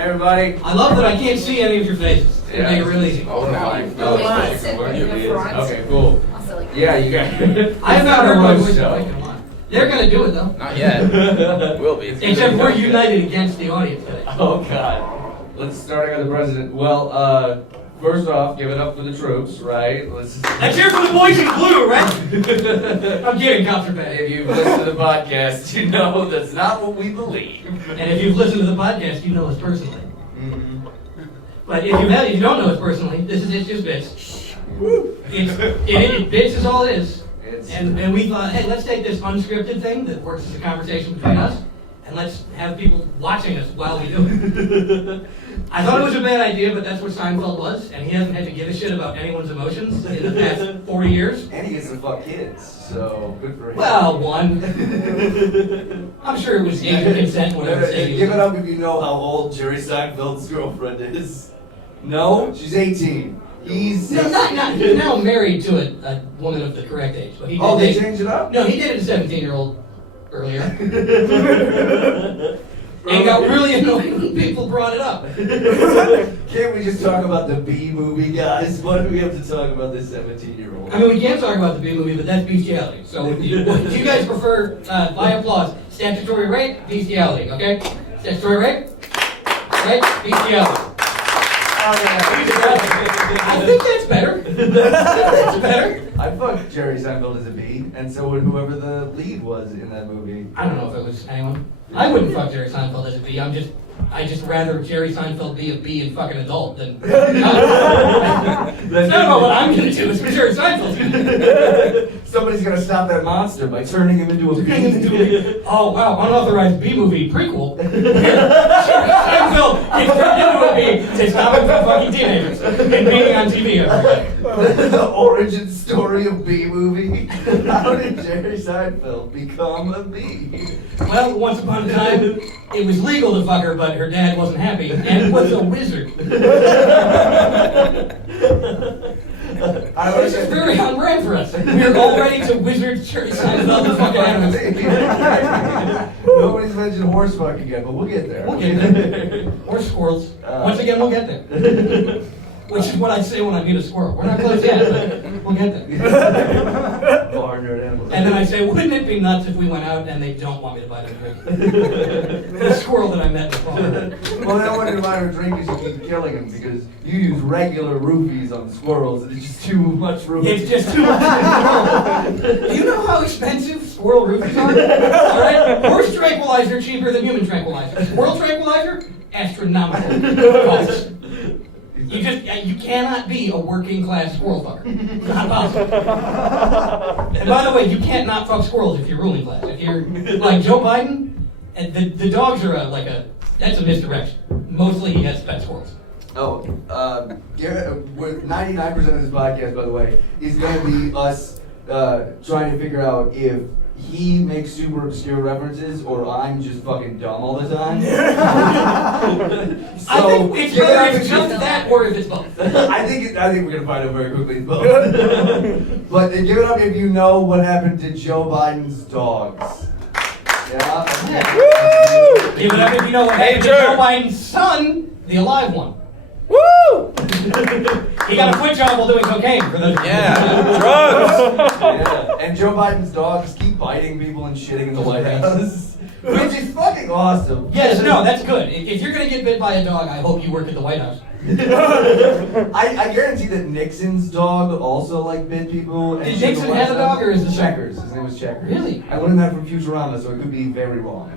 everybody. I love that I can't see any of your faces. It make it really easy. Oh, my Oh, God. Okay, cool. Yeah, you got I have not heard my voice. show. They're going to do it, though. Not yet. Will be. Except we're united against the audience today. Oh, God. Let's start with the president. Well, first off, give it up for the troops, right? Let's cheer for the boys in blue, right? I'm kidding, cops are bad. If you've listened to the podcast, you know that's not what we believe. And if you've listened to the podcast, you know us personally. Mm-hmm. But if you don't know us personally, it's just bits. Bits is all it is. And we thought, hey, let's take this unscripted thing that works as a conversation between us, and let's have people watching us while we do it. I thought it was a bad idea, but that's what Seinfeld was, and he hasn't had to give a shit about anyone's emotions in the past 40 years. And he gets to fuck kids, so good for him. Well, one. I'm sure it was age of consent, whatever. Give it up if you know how old Jerry Seinfeld's girlfriend is. No? She's 18. He's No, he's now married to a woman of the correct age. But he did they changed it up? No, he dated a 17-year-old earlier. And got really annoyed when people brought it up. Can't we just talk about the B movie, guys? Why do we have to talk about this 17-year-old? I mean, we can't talk about the B movie, but that's bestiality. So do you guys prefer, by applause, statutory rape, bestiality, okay? Statutory rape, right? Bestiality. Oh, yeah. I think that's better. That's better. I fucked Jerry Seinfeld as a B, and so would whoever the lead was in that movie. I don't know if it was anyone. I wouldn't fuck Jerry Seinfeld as a B. I just rather Jerry Seinfeld be a B and fuck an adult than. That's not about what I'm gonna do. It's what Jerry Seinfeld's gonna do. Somebody's gonna stop that monster by turning him into a B. Oh wow, unauthorized B movie prequel. Seinfeld gets turned into a B to stop him from fucking teenagers and being on TV every day. The origin story of B movie. How did Jerry Seinfeld become a B? Well, once upon a time, it was legal to fuck her, but her dad wasn't happy and was a wizard. This is very on brand for us. We're all ready to wizard Jerry Seinfeld the fucking animals. Nobody's mentioned horse fucking yet, but we'll get there. We'll get there. Or squirrels. Once again, we'll get there. Which is what I say when I meet a squirrel. We're not close yet, but we'll get there. And then I say, wouldn't it be nuts if we went out and they don't want me to buy them a drink? The squirrel that I met in the fall. Well, they don't want you to buy her a drink because you keep killing them because you use regular roofies on squirrels and it's just too much roofie. It's just too much. Do you know how expensive squirrel roofies are? All right? Horse tranquilizer cheaper than human tranquilizer. Squirrel tranquilizer, astronomical costs. You cannot be a working class squirrel fucker. It's not possible. And by the way, you can't not fuck squirrels if you're ruling class. If you're like Joe Biden, and the dogs are that's a misdirection. Mostly he has pet squirrels. Oh, 99% of this podcast, by the way, is going to be us trying to figure out if he makes super obscure references or I'm just fucking dumb all the time. I think it's whether it's just that or if it's both. I think we're gonna find out very quickly it's both. But give it up if you know what happened to Joe Biden's dogs. Yeah. Give it up if you know what happened to Joe Biden's son, the alive one. Woo! He got a foot job while doing cocaine for those. Drugs. Yeah. And Joe Biden's dogs keep biting people and shitting in the White House. Which is fucking awesome. Yes, no, that's good. If you're gonna get bit by a dog, I hope you work at the White House. I guarantee that Nixon's dog also bit people. And Did Nixon have a dog or is it Checkers? His name was Checkers. Really? I learned that from Futurama, so it could be very wrong.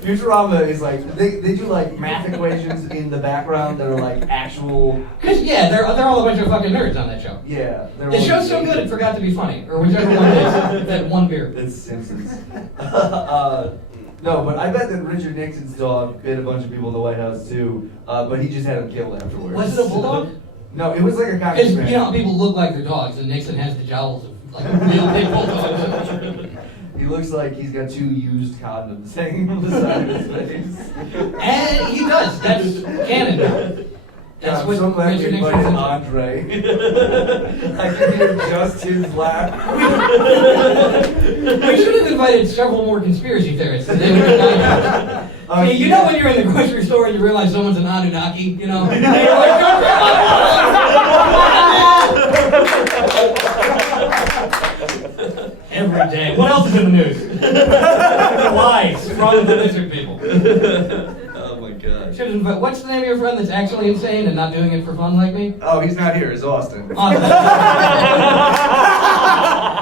Futurama is they do math equations in the background that are actual. Cause they're all a bunch of fucking nerds on that show. Yeah. The show's so good it forgot to be funny, or whichever one it is. That one beer. It's Simpsons. No, but I bet that Richard Nixon's dog bit a bunch of people in the White House too, but he just had them killed afterwards. Was it a bulldog? No, it was like a Because congressman. you know how people look like their dogs, and Nixon has the jowls of real big bulldogs. He looks like he's got 2 used condoms hanging on the side of his face. And he does. That's canon now. That's I'm what so glad we Richard Nixon invited said. Andre. I can hear just his laugh. We should have invited several more conspiracy theorists. They would have Oh, you know when you're in the grocery store and you realize someone's an Anunnaki, you know? And you're like, every day. What else is in the news? Lies from the lizard people. Oh my god. What's the name of your friend that's actually insane and not doing it for fun like me? Oh, he's not here. It's Austin. Austin.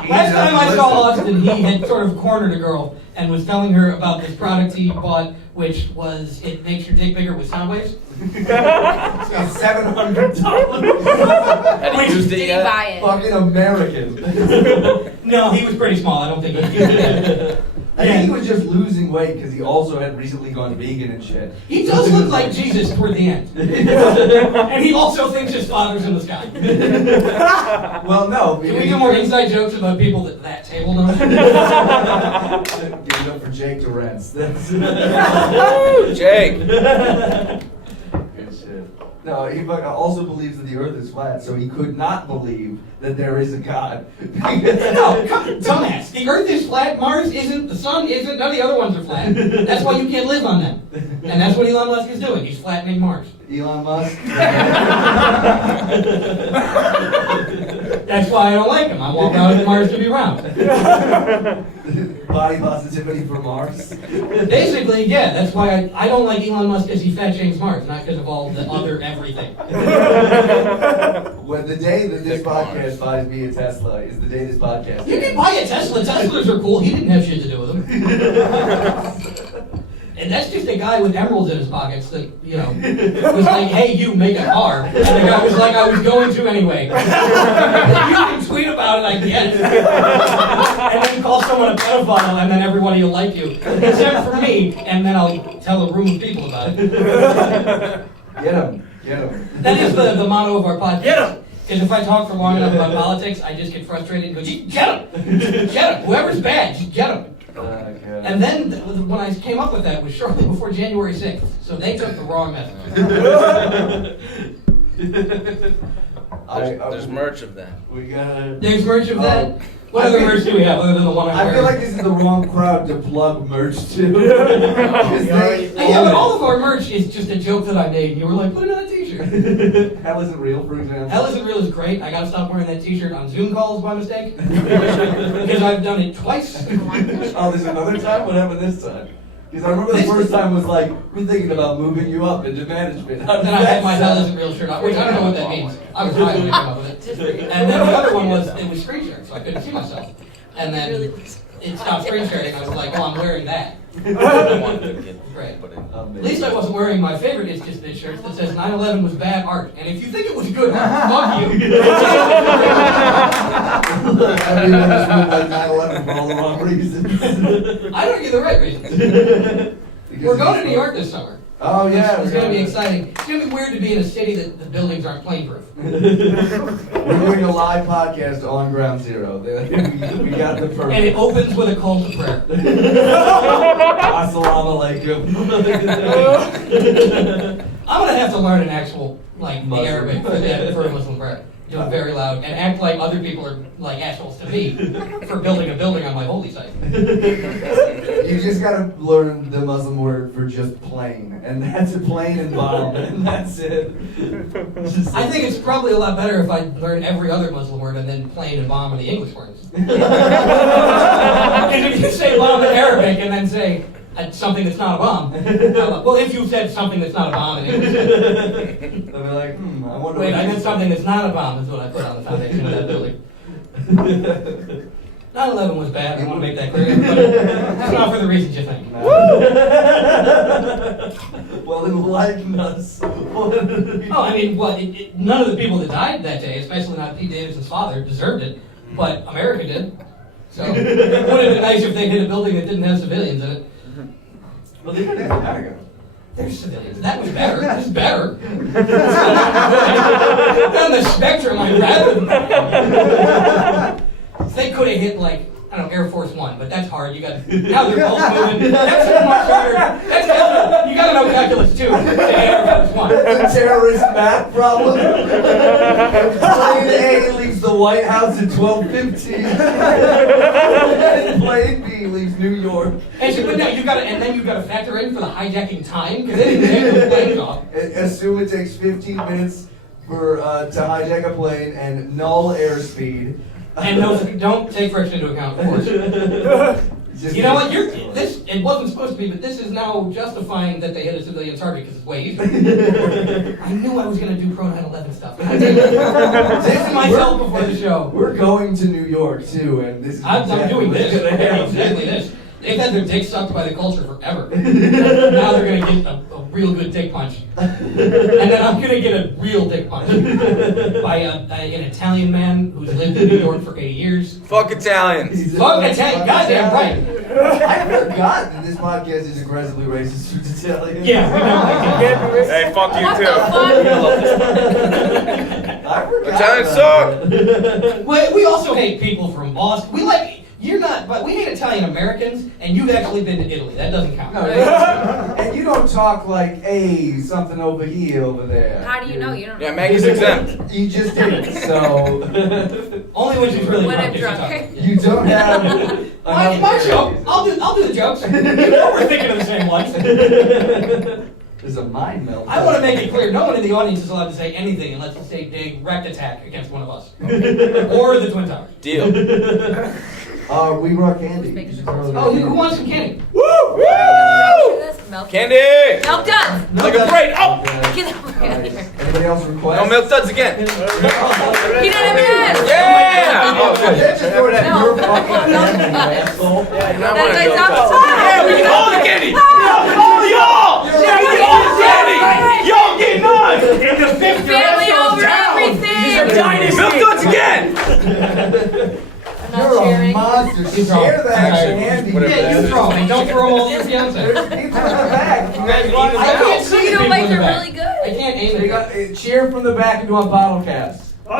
Last time I saw Austin, he had sort of cornered a girl and was telling her about this product he bought, which was, it makes your dick bigger with sound waves. $700. Had he used it Did he yet? buy it? Fucking American. No, he was pretty small. I don't think he did it. I think he was just losing weight because he also had recently gone vegan and shit. He does look like Jesus toward the end. And he also thinks his father's in the sky. Well, no. Can we do more inside jokes about people that table knows? Give it up for Jake Durance. That's Woo, Jake. good shit. No, he also believes that the Earth is flat, so he could not believe that there is a God. No, dumbass. The Earth is flat, Mars isn't, the Sun isn't, none of the other ones are flat. That's why you can't live on them. And that's what Elon Musk is doing. He's flattening Mars. Elon Musk. That's why I don't like him. I want Mars to be round. Body positivity for Mars. Basically, yeah, that's why I don't like Elon Musk because he fat shames Mars, not because of all the other everything. When the day that this podcast buys me a Tesla is the day this podcast. You can buy a Tesla. Teslas are cool. He didn't have shit to do with them. And that's just a guy with emeralds in his pockets that, you know, was like, hey, you make a car. And the guy was like, I was going to anyway. You can tweet about it, I guess. And then call someone a pedophile, and then everybody will like you. Except for me, and then I'll tell a room of people about it. Get him. Get him. That is the motto of our podcast. Get 'em! Because if I talk for long enough about politics, I just get frustrated and go, "Just get him! Get him! Whoever's bad, just get him!" Okay. And then when I came up with that was shortly before January 6th, so they took the wrong message. There's merch of that. We gotta. There's merch of that. Oh. What other merch do we have other than the one I'm I wearing? feel like this is the wrong crowd to plug merch to. 'Cause they Yeah, but all of our merch is just a joke that I made. And you were like, put it on a t-shirt. Hell isn't real, for example. Hell Isn't Real is great. I gotta stop wearing that t-shirt on Zoom calls by mistake. Because I've done it twice. Oh, there's another time? What happened this time? Because I remember the first time was like, we're thinking about moving you up into management. Then I had my Hell Isn't Real shirt on, which I don't know what that means. I was trying to come up with it. And then the other one was, it was screen sharing, so I couldn't see myself. And then it stopped screen sharing, and I was like, well, I'm wearing that. I wanted to get Great. put in. At least I wasn't wearing my favorite It's Just This shirt that says 9/11 was bad art. And if you think it was good art, fuck you. Everyone just went like 9/11 for all the wrong reasons. I don't get the right reasons. We're going to New York this summer. Oh, yeah. It's going to be exciting. It's going to be weird to be in a city that the buildings aren't plane-proof. We're doing a live podcast on Ground Zero. We got the And it perfect. opens with a call to prayer. Assalamu alaikum. I'm gonna have to learn an actual, like, the Muslim. Arabic for a Muslim prayer. Do it very loud and act like other people are like assholes to me for building a building on my holy site. You just gotta learn the Muslim word for just plane, and that's a plane and bomb, and that's it. I think it's probably a lot better if I learn every other Muslim word and then plane and bomb are the English words. Because if you say bomb in Arabic and then say something that's not a bomb, well, if you said something that's not a bomb in English, They'll be like, I wonder. wait, what I you meant something that's not a bomb is what I put on the foundation of that building. 9/11 was bad, I want to make that clear, but it's not for the reasons you think. Well, enlighten us. Oh, I mean, none of the people that died that day, especially not Pete Davidson's father, deserved it, but America did. So it would have been nice if they hit a building that didn't have civilians in it. Well, they didn't have America. There's civilians. That was better. This is better. On the spectrum, I'd rather than that. They could have hit, like, I don't know, Air Force One, but that's hard. You got now they're both moving. That's so much harder. That's you got to know calculus too to hit Air Force One. It's a terrorist math problem. Plane A leaves the the White House at 12:15. And plane B leaves New York. And so, but no, you gotta factor in for the hijacking time because they didn't take the planes off. Assume it takes 15 minutes for to hijack a plane and null airspeed. And no, don't take friction into account, of course. You know what? It wasn't supposed to be, but this is now justifying that they hit a civilian target because it's way easier. I knew I was going to do pro 9/11 stuff. This myself before the show. We're going to New York too, and this is I'm doing this. what's gonna happen. Exactly this. They've had their dick sucked by the culture forever. Now they're going to get a real good dick punch. And then I'm going to get a real dick punch by an Italian man who's lived in New York for 80 years. Fuck Italians. Fuck Italian, goddamn right. I forgot that this podcast is aggressively racist towards Italians. Yeah, we know. Hey, fuck you What too. the fuck? I forgot. Italians suck. We also hate people from Boston. But we hate Italian Americans, and you've actually been to Italy. That doesn't count. No, and you don't talk like, hey, something over here, over there. How do you know? You don't know. Yeah, Maggie's exempt. You just didn't, so Only when she's really When drunk. I'm is she drunk. talking. you don't have. My show. I'll do the jokes. You know we're thinking of the same ones. There's a mind melt. I want to make it clear, no one in the audience is allowed to say anything unless it's a direct attack against one of us. Or the Twin Towers. Deal. We brought candy. Just making You should sure. throw it Oh, in. who wants some candy? Woo! Milk. Candy! Milk duds. Like a parade. Oh! Get that one out of here. Anybody else request? No milk duds again. Peanut M&Ms. Yeah! Oh, I can't just throw it at No. your fucking No. hand, you asshole. That's like Yeah, we get all the candy! All y'all! Yeah, we get all the candy! Y'all get none! In the fifth Family over everything. Milk duds again! I'm not You're a sharing. monster. You throw Share it. that Alright. candy. Whatever. Yeah, you throw it. Don't throw them all over your fiance. There's people in the back. You guys I want can't see Cookie the dough people bites in the are back. really good. I can't aim We it. got cheer from the back and do a bottle caps. Ew.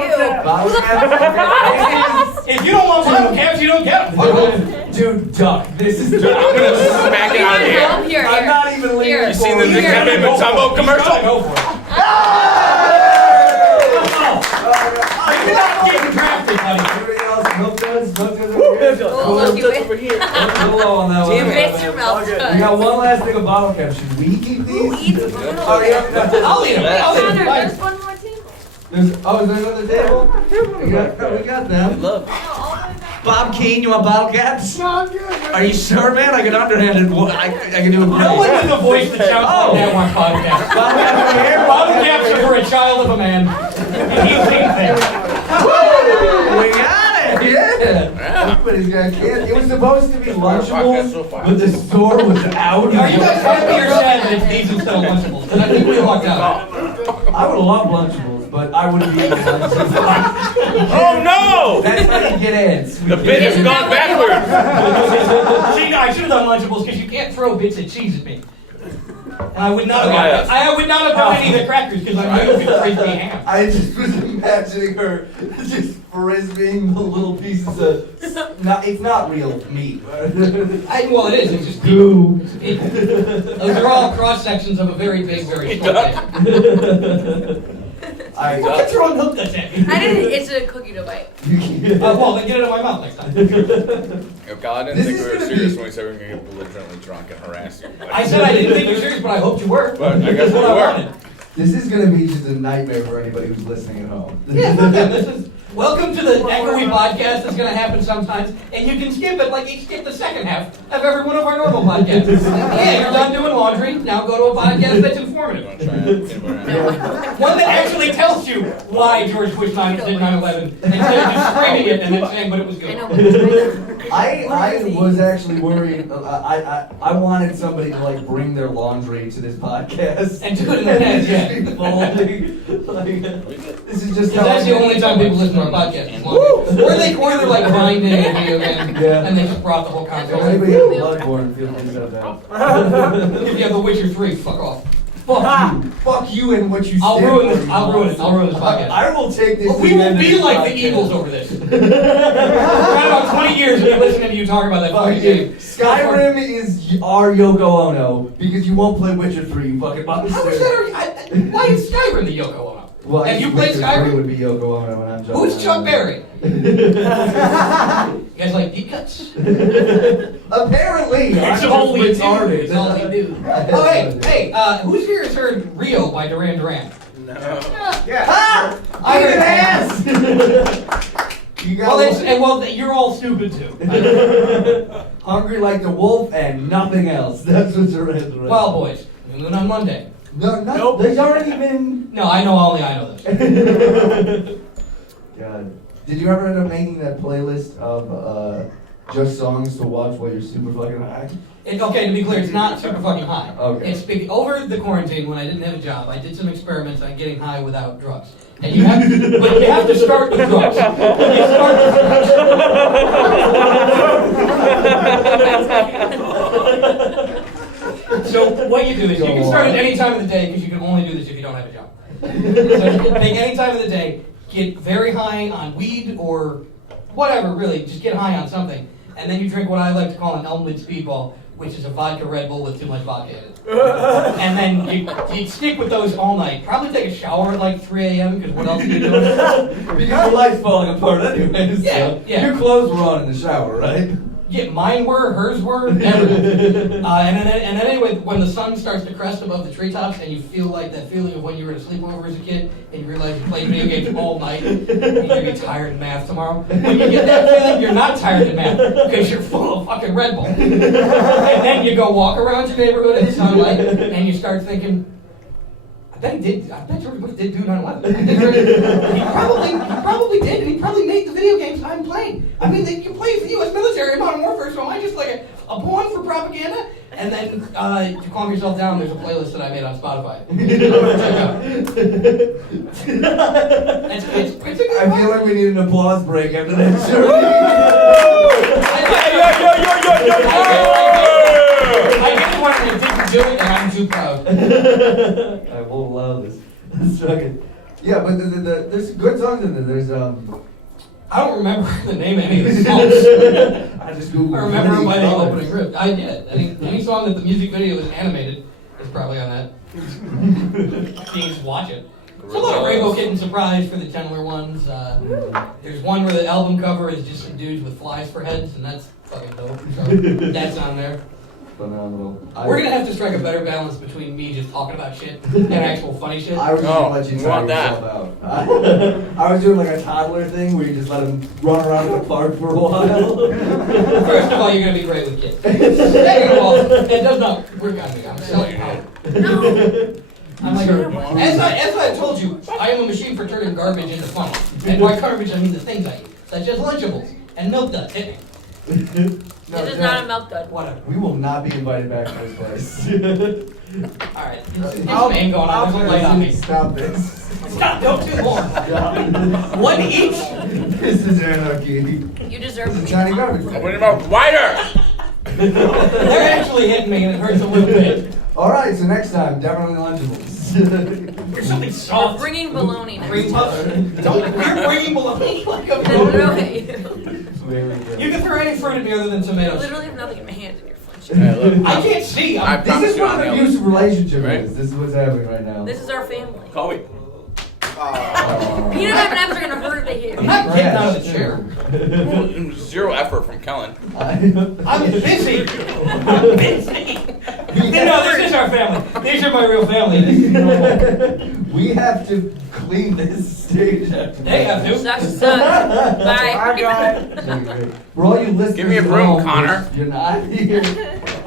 Bottle caps. If you don't want bottle caps, you don't get them. Fuck off. Dude, duck. This is. I'm gonna smack it out of here. Here, I'm here. not even leaning Here. You seen the forward. Dikembe Mutombo commercial? Go for it. You're not getting drafted, buddy. Everybody else, milk duds, over here. Oh, look, you win. Go low on that one. Damn it. Mr. Milk We duds. got one last thing of bottle caps. Should we keep Who these? eats one? Oh, yeah. I'll eat them. I'll eat Connor, them. there's one more table. Is there another table? We got them. Love. No, all the way back. Bob Keane, you want bottle caps? No, I'm good. Are you sure, man? I can underhanded. I can do it. No one in the voice that shouts like that wants bottle caps. Bottle caps over here. Bottle caps are for a child of a man. He's seen things. We got it! Yeah! Everybody's got candy. It was supposed to be Lunchables, but the store was out. Are you guys happy or sad that it's these instead of Lunchables? Because I think we lucked out. I would love Lunchables, but I wouldn't be able to Lunchables. Oh no! That's how you get ants. The bit has gone backwards. See, I should have done Lunchables because you can't throw bits of cheese at me. And I would not have. Yes. I would not have done any of the crackers because I knew it would frisbee ham. I just was imagining her just frisbeeing the little pieces of. It's not real meat. Well, it is. It's just Goo. Those are all cross sections of a very big, very small Duck. thing. I You can throw milk duds at me. I didn't. It's a cookie dough bite. Well, then get it in my mouth next time. Oh, God, I This didn't think is we were gonna serious be- when we said we were going to get belligerently drunk and harass you. I said I didn't think you were serious, but I hoped you were. But I guess That's what we I were. wanted. This is gonna be just a nightmare for anybody who's listening at home. Yeah, fuck that. This is welcome to the Echoey podcast. That's gonna happen sometimes, and you can skip it like you skip the second half of every one of our normal podcasts. Yeah, you're done doing laundry. Now go to a podcast that's You informative, want to try it? one that actually tells you why George Bush did 9/11 instead of just screaming it and then saying, "But it was good." I know. But it's I was actually worried. I wanted somebody to like bring their laundry to this podcast And do it in the head, yeah. Just be folding. Like, this is just. Because that's the only time people listen to our podcast. is laundry. Or they're like grinding a video game, Yeah. and they just brought the whole If console. anybody has Bloodborne, feel free to set that. If you have The Witcher 3, fuck off. Fuck you and what you I'll stand ruin for, this. you I'll ruin it. I'll ruin this monster. podcast. I will take this. But to we the will end of be this like the podcast. Eagles over this. For about 20 years, we've been listening to you talk about that Fuck fucking you. game. Skyrim is our Yoko Ono because you won't play Witcher 3, you fucking monster. How is that? Why is Skyrim the Yoko Ono? Well, Have I you think played Mr. Skyrim? Free would be Yoko Ono when I'm Who's Chuck Berry? You guys like deep cuts? Apparently, It's I'm only just a dude. retarded. It's only a dude. Oh, hey, who's here has heard Rio by Duran Duran? Ha! I heard ass. You got Well, you're all stupid too. hungry like the wolf and nothing else. That's what's around. Well, boys, we went on Monday. No, Nope. There's already been. No, I know this. God, did you ever end up making that playlist of just songs to watch while you're super fucking high? Okay, to be clear, it's not super fucking high. Okay. It's over the quarantine when I didn't have a job. I did some experiments on getting high without drugs. And you have to start with drugs. You start with drugs. So what you do is you can start at any time of the day because you can only do this if you don't have a job. So you take any time of the day, get very high on weed or whatever, really, just get high on something. And then you drink what I like to call an Elmwood Speedball, which is a vodka Red Bull with too much vodka in it. And then you stick with those all night. Probably take a shower at like 3 a.m. because what else are you doing? Because your life's falling apart anyways. Yeah, so yeah. Your clothes were on in the shower, right? Yeah, mine were, hers were, everything. And then anyway, when the sun starts to crest above the treetops and you feel like that feeling of when you were at a sleepover as a kid and you realize you played video games all night and you're going to be tired in math tomorrow. When you get that feeling, you're not tired in math because you're full of fucking Red Bull. And then you go walk around your neighborhood in the sunlight and you start thinking, I bet George Bush did do 9/11. He probably did, and he probably made the video games I'm playing. I mean, you play the U.S. military in Modern Warfare, so am I just like a pawn for propaganda? And then to calm yourself down, there's a playlist that I made on Spotify. Check out. It's a good I feel like we need an applause break after that show. I didn't want to do it, and I'm too proud. I won't allow this. Yeah, but there's good songs in there. There's I don't remember the name of any of the songs. I just googled. I remember them by the songs. opening riff. I did. Any song that the music video is animated is probably on that. You can just watch it. There's a lot of Rainbow Kitten Surprise for the gentler ones. There's one where the album cover is just some dudes with flies for heads, and that's fucking dope. So that's on there. Phenomenal. We're gonna have to strike a better balance between me just talking about shit and actual funny shit. I was just gonna let you we try want that. yourself out. I was doing like a toddler thing where you just let him run around in the park for a while. First of all, you're gonna be great with kids. Second of all, it does not work on me. I'm selling out. I'm like, as I told you, I am a machine for turning garbage into fun. And by garbage, I mean the things I eat, such as Lunchables and Milk Duds. Hit me. This is not a milk dud. Whatever. We will not be invited back to this place. All right. It's main going on. There's a light on me. Stop this. Stop. Don't do more. One each. This is anarchy. You deserve to be Johnny pumped. Garbage. Open your mouth wider! They're actually hitting me and it hurts a little bit. All right, so next time, definitely Lunchables. There's something We're soft. bringing baloney next Bring time. You're bringing baloney like a No baloney. way. You can throw any fruit at me other than I tomatoes. literally have nothing in my hand and you're flinching. Hey, look. I can't see. I I'm, This promise is you what I'll an nail it. abusive relationship Right? is. This is what's happening right now. This is our family. Call me. Peanut M&M's are gonna hurt if they hit I'm you. not getting out of the chair. Zero effort from Kellen. I'm busy. I'm busy. No, this is our family. These are my real family. This is normal. We have to clean this stage after They have to. Sucks to suck. Bye. For all you listeners, Give me a at broom, home, Connor. You're not here.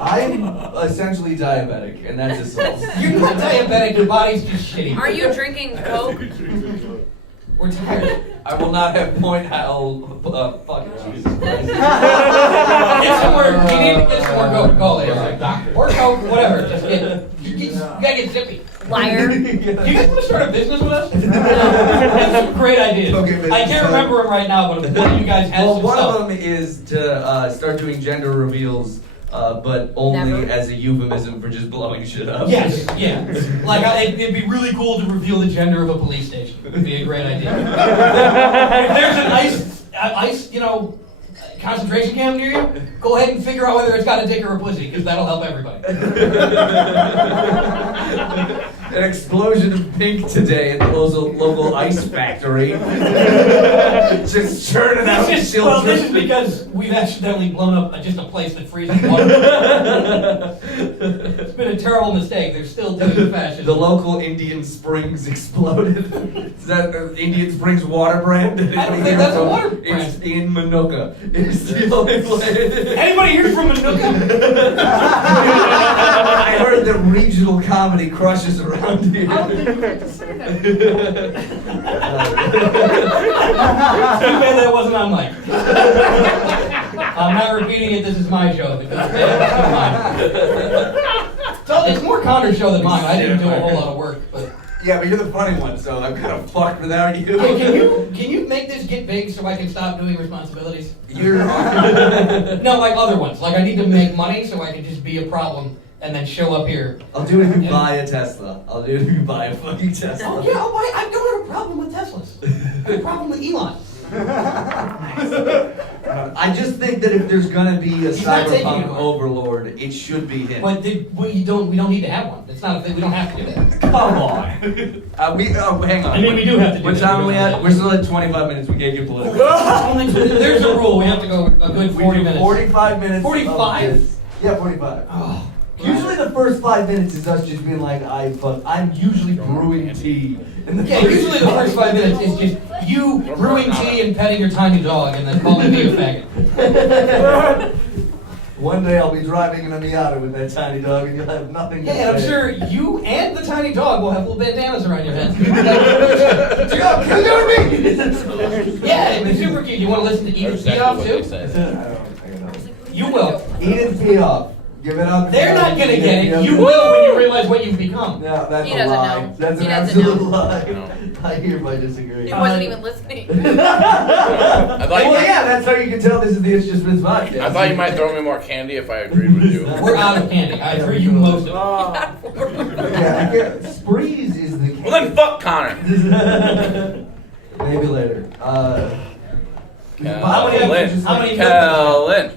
I'm essentially diabetic, and that's assault. You're not diabetic. Your body's just shitty. Are you drinking Coke? We're tired. I will not have point how. Fuck Jesus Christ. Get somewhere. You need to get somewhere. Go later. Or Coke, whatever. Just get. You gotta get zippy. Liar. Do you guys want to start a business with us? That's some great ideas. Okay, but I can't remember them right now, but one of you guys has Well, some one stuff. of them is to start doing gender reveals, but only Never. as a euphemism for just blowing shit up. Yes, yeah. Like, it'd be really cool to reveal the gender of a police station. It'd be a great idea. If there's an ice, concentration camp near you, go ahead and figure out whether it's got a dick or a pussy, because that'll help everybody. an explosion of pink today at the local ice factory. Just churning out This is children. because we've accidentally blown up just a place that freezes water. It's been a terrible mistake. They're still doing fashion. The local Indian Springs exploded. Is that Indian Springs water brand? I don't think that's a water brand. It's in Manuka. It's the only place. Anybody here from Manuka? I heard that regional comedy crushes around here. I don't think we had to say that. Too bad that wasn't on mic. I'm not repeating it. This is my show. Because it's more Connor's show than mine. I didn't do a whole lot of work, but. Yeah, but you're the funny one, so I'm kind of fucked without you. Hey, can you make this get big so I can stop doing responsibilities? You're No, like other ones. Like I need to make money so I can just be a problem and then show up here. I'll do it if you buy a Tesla. I'll do it if you buy a fucking Tesla. Oh yeah, I'll buy. I don't have a problem with Teslas. I have a problem with Elon. I just think that if there's gonna be a He's not taking cyberpunk it. overlord, it should be him. But we don't need to have one. It's not a thing. We don't have to do that. Come on. Hang on. I mean, we do have to do What that. time are we at? We're still at 25 minutes. We can't get political. There's a rule. We have to go a good 40 minutes. 45 minutes. 45? Yeah, 45. Oh, Usually the first 5 minutes is us just being like, I'm usually brewing tea. And yeah. Usually the first 5 minutes is just you brewing tea and petting your tiny dog and then calling me a faggot. One day I'll be driving in a Miata with that tiny dog and you'll have nothing to Yeah, and I'm say. sure you and the tiny dog will have little bandanas around your head. Yeah, it'd be super cute. You want to listen to Edith Piaf too? You will. Edith Piaf. Give it up. They're not gonna get it. You will when you realize what you've become. No, that's He a doesn't lie. know. That's He an doesn't absolute know. lie. I hereby disagree. He wasn't even listening. I thought, Well, you, yeah, that's how you can tell this is the It's Just Vince podcast. I thought you might throw me more candy if I agreed with you. We're out of candy. I threw you most of it. Yeah, I can't. Sprees is the. Well then, fuck Connor. Maybe later. Kellen.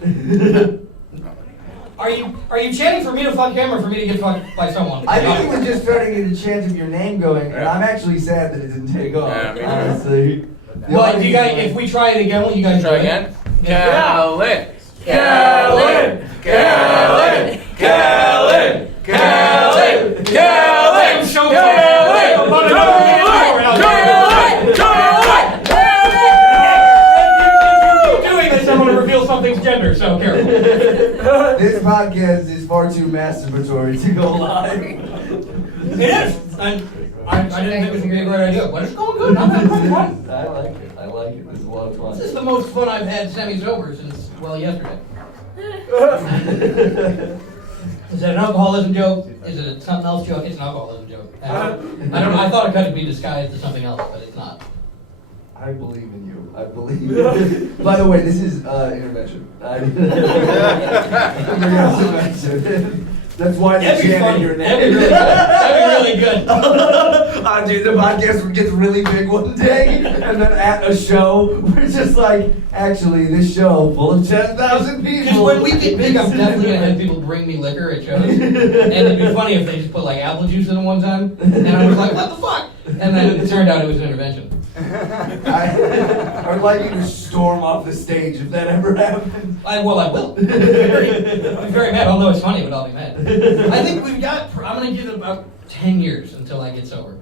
Are you chanting for me to fuck him or for me to get fucked by someone? I think it was just starting to get a chance of your name going, and I'm actually sad that it didn't take off. Yeah, me too. Honestly. Well, you guys, if we try it again, will you guys Try again. Yeah. Kellen. Kellen. Kellen. Kellen. Kellen. So doing this, I'm going to reveal something's gender, so careful. This podcast is far too masturbatory to go live. It is. I didn't think it was going to be a great idea, but it's going good. I'm having fun. I like it. I like it. This is a lot of This fun. is the most fun I've had semi-sober since, well, yesterday. Is that an alcoholism joke? Is it a something else joke? It's an alcoholism joke. I don't know. I thought it could be disguised as something else, but it's not. I believe in you. I believe. By the way, this is intervention. That's why they That'd be chanted fun. your That'd be name. really good. That'd be really good. Dude, the podcast gets really big one day, and then at a show, we're just like, actually, this show full of 10,000 people. Because when we get big, I'm definitely going to have people bring me liquor at shows. And it'd be funny if they just put like apple juice in it one time. And I was like, what the fuck? And then it turned out it was an intervention. I would like you to storm off the stage if that ever happens. I will. I'll be very mad. I'll know it's funny, but I'll be mad. I think I'm going to give it about 10 years until I get sober.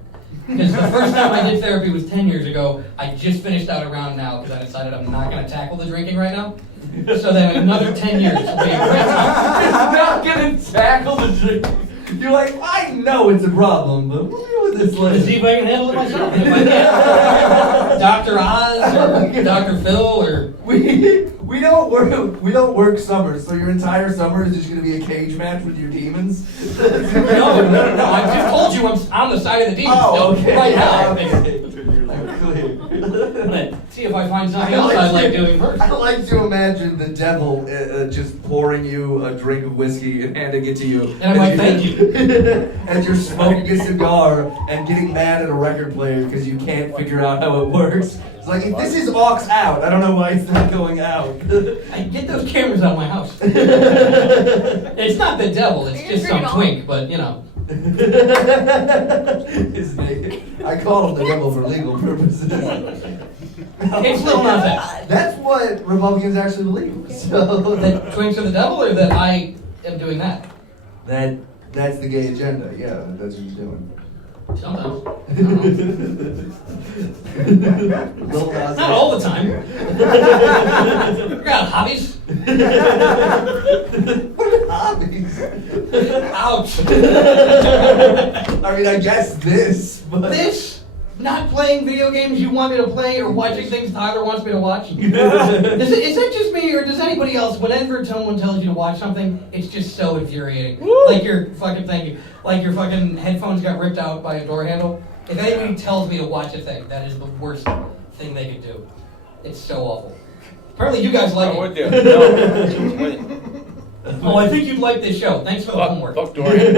Because the first time I did therapy was 10 years ago. I just finished out a round now because I decided I'm not going to tackle the drinking right now. So then another 10 years will be a great time. Not gonna tackle the drink. You're like, I know it's a problem, but we'll deal with this To later. see if I can handle it myself. If I can't, Dr. Oz or Dr. Phil or... We don't work summers, so your entire summer is just gonna be a cage match with your demons. No. I just told you I'm on the side of the demon still, right now. Okay. I'm clear. I'm gonna see if I find something else I like doing first. I like to imagine the devil just pouring you a drink of whiskey and handing it to you. And I'm like, thank you. As you're smoking a cigar and getting mad at a record player because you can't figure out how it works. It's like, if this is aux out, I don't know why it's not going out. I get those cameras out of my house. It's not the devil, it's just some twink, but you know. His name. I call him the devil for legal purposes. It's Lil Nas X. That's what Republicans actually believe. So That twinks are the devil, or that I am doing that? that's the gay agenda. Yeah, that's what you're doing. Sometimes. Lil Nas Not all the time. You got hobbies? What are hobbies? Ouch. I mean, I guess this, but This, not playing video games you want me to play or watching things Tyler wants me to watch. Is that just me, or does anybody else, whenever someone tells you to watch something, it's just so infuriating? Like your fucking, thank you, like your fucking headphones got ripped out by a door handle. If anybody tells me to watch a thing, that is the worst thing they could do. It's so awful. Apparently you guys like I'm it. with you. No. Oh, I think you'd like this show. Thanks for the homework. Fuck Dorian.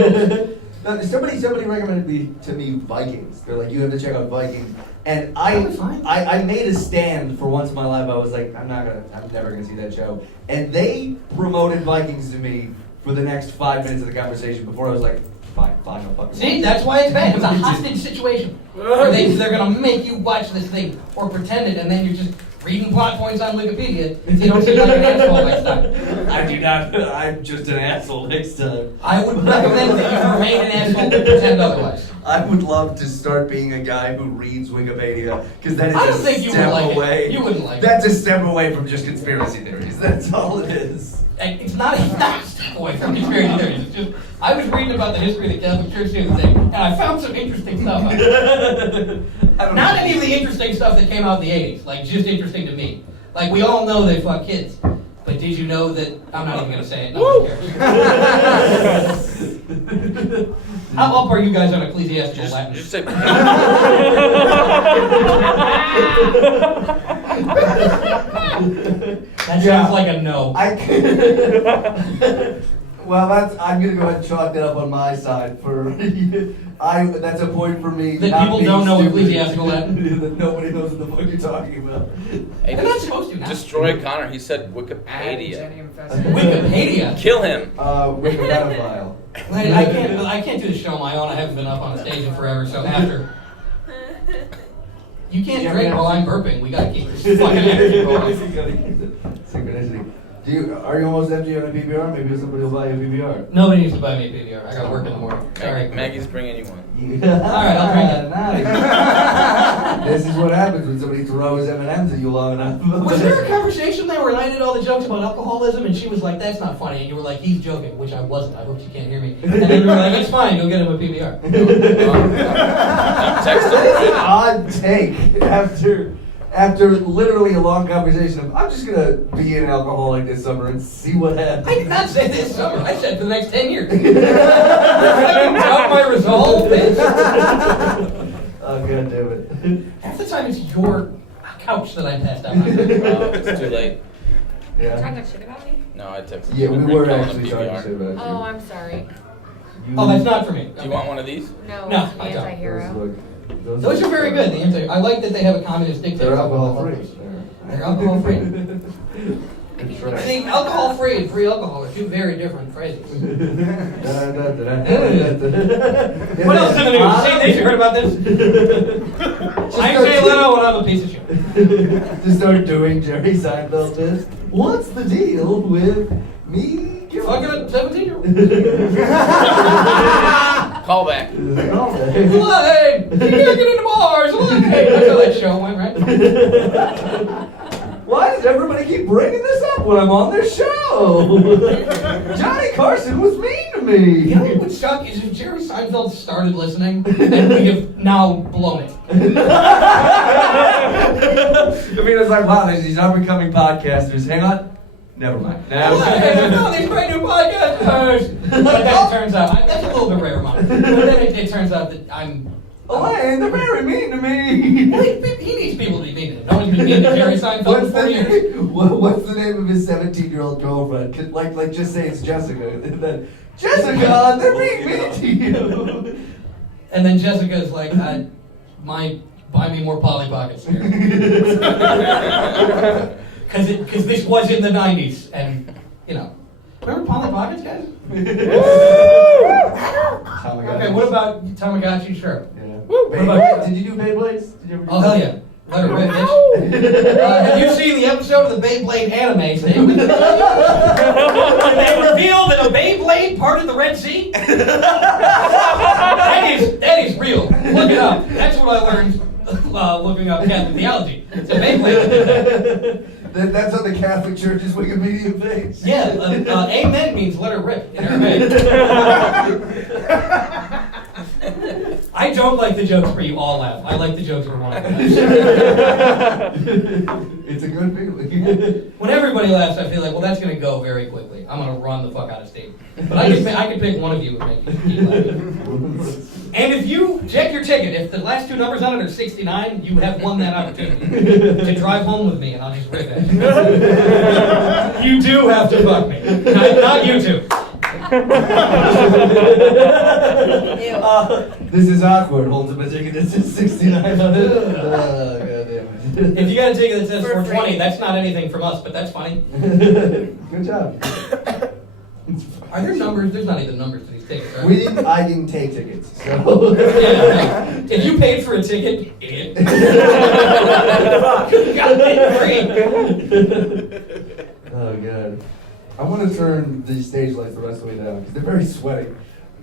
no, somebody recommended to me Vikings. They're like, you have to check out Vikings. And I made a stand for once in my life. I was like, I'm never gonna see that show. And they promoted Vikings to me for the next 5 minutes of the conversation before I was like, fine, no fucking. See, that's why it's bad. It's a hostage situation. Where they're going to make you watch this thing or pretend it, and then you're just reading plot points on Wikipedia so you don't seem like an asshole next time. I do not. I'm just an asshole next time. I would recommend that you remain an asshole and pretend otherwise. I would love to start being a guy who reads Wikipedia, because that is I don't a think you would step like away. it. You wouldn't like That's a step away from just conspiracy theories. That's all it is. it. It's not a step away from conspiracy theories. It's just, I was reading about the history of the Catholic Church the other day, and I found some interesting stuff. Not any of the interesting stuff that came out in the 80s, like just interesting to me. Like, we all know they fuck kids, but did you know that, I'm not even going to say it, no one cares. How up are you guys on ecclesiastical Latin? Just say. That sounds like a no. Well, I'm gonna go ahead and chalk that up on my side for. That's a point for me. That not people being don't know stupid. ecclesiastical Latin? That nobody knows what the fuck you're talking about. Hey, They're not supposed to now. destroy Connor. He said Wikipedia. Wikipedia? Kill him. Wikipedia. Like, I can't do the show on my own. I haven't been up on stage in forever, so after. You can't drink while I'm burping. We gotta keep this fucking energy going. Synchronicity. Are you almost empty on a PBR? Maybe somebody will buy you a PBR. Nobody needs to buy me a PBR. I gotta work in the morning. Sorry. Maggie's bringing you one. Alright, I'll drink it. Nice. This is what happens when somebody throws M&Ms at you long enough. Was there a conversation there where I did all the jokes about alcoholism and she was like, that's not funny, and you were like, he's joking, which I wasn't. I hope she can't hear me. And then you were like, it's fine, you'll get him a PBR. Text That is an him. odd take after literally a long conversation of, I'm just gonna be an alcoholic this summer and see what happens. I did not say this summer. I said for the next 10 years. You doubt my resolve, bitch. Oh, god damn it. Half the time it's your couch that I passed out on. It's too late. Yeah. Talking shit about me? No, I texted Yeah, you. we were calling actually the talking PBR. shit about you. Oh, I'm sorry. Oh, that's not for me. Do you want one of these? No, No, it's an I don't. anti-hero. Those are very good. I like that they have a communist dictator. They're alcohol free. They're alcohol free. Good try. See, alcohol free and free alcohol are two very different phrases. What else in the news? See, this, you heard about this? I'm Jay Leno and I'm a piece of shit. To start doing Jerry Seinfeld this. What's the deal with me? Fucking a 17-year-old. Call back. Elaine! You can't get into bars! Elaine! That's how that show went, right? Why does everybody keep bringing this up when I'm on their show? Johnny Carson was mean to me. You know what would suck is if Jerry Seinfeld started listening and we have now blown it. I mean, it's like, wow, there's these up-and-coming podcasters. Hang on. Never mind. No, these great new podcasters! But then it turns out, that's a little bit rare, Mom. But then it turns out that I'm... Elaine, they're very mean to me. Well, he needs people to be mean to him. No one's been mean to Jerry Seinfeld in 4 years. What's the name of his 17-year-old girlfriend? Like, just say it's Jessica. And then, Jessica, they're being mean to you. And then Jessica's like, buy me more Polly Pockets here. Because this was in the 90s, and, you know. Remember Polly Pockets, guys? Tamagotchi. Okay, what about Tamagotchi? Sure. Yeah. What about- Beyblade? Did you do Beyblades? Did you ever do Oh, hell yeah. Let her rip, bitch. Have you seen the episode of the Beyblade anime? When they reveal that a Beyblade parted the Red Sea? that is real. Look it up. That's what I learned looking up Catholic theology. It's a Beyblade. That's on the Catholic Church's Wikipedia page. Yeah, amen means let her rip in Aramaic. I don't like the jokes where you all laugh. I like the jokes where one of them laughs. It's a good feeling. When everybody laughs, I feel like, well, that's going to go very quickly. I'm going to run the fuck out of stage. But I could pick one of you and make you keep laughing. And if you check your ticket, if the last two numbers on it are 69, you have won that opportunity to drive home with me, and I'll just rip at you. You do have to fuck me, not you two. This is awkward. Holds up a ticket that says 69 on it. God damn it. If you got a ticket that says 420, that's not anything from us, but that's funny. Good job. Are there numbers? There's not even numbers to these tickets, right? I didn't take tickets, so. Yeah, if you paid for a ticket, idiot. You got it free. Oh god. I want to turn the stage lights the rest of the way down because they're very sweaty.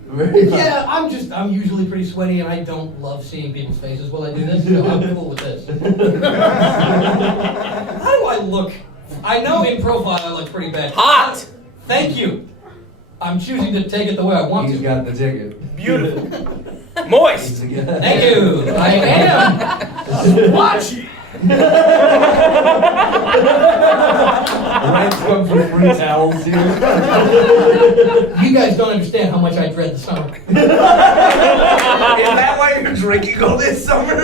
Very hot. Yeah, I'm usually pretty sweaty and I don't love seeing people's faces while I do this, so I'm cool with this. How do I look? I know in profile I look pretty bad. Hot! Thank you. I'm choosing to take it the way I want He's to. got the ticket. Beautiful. Moist. Thank you. I am. Watch. Ryan comes with free towels here. You guys don't understand how much I dread the summer. Is that why you're drinking all this summer?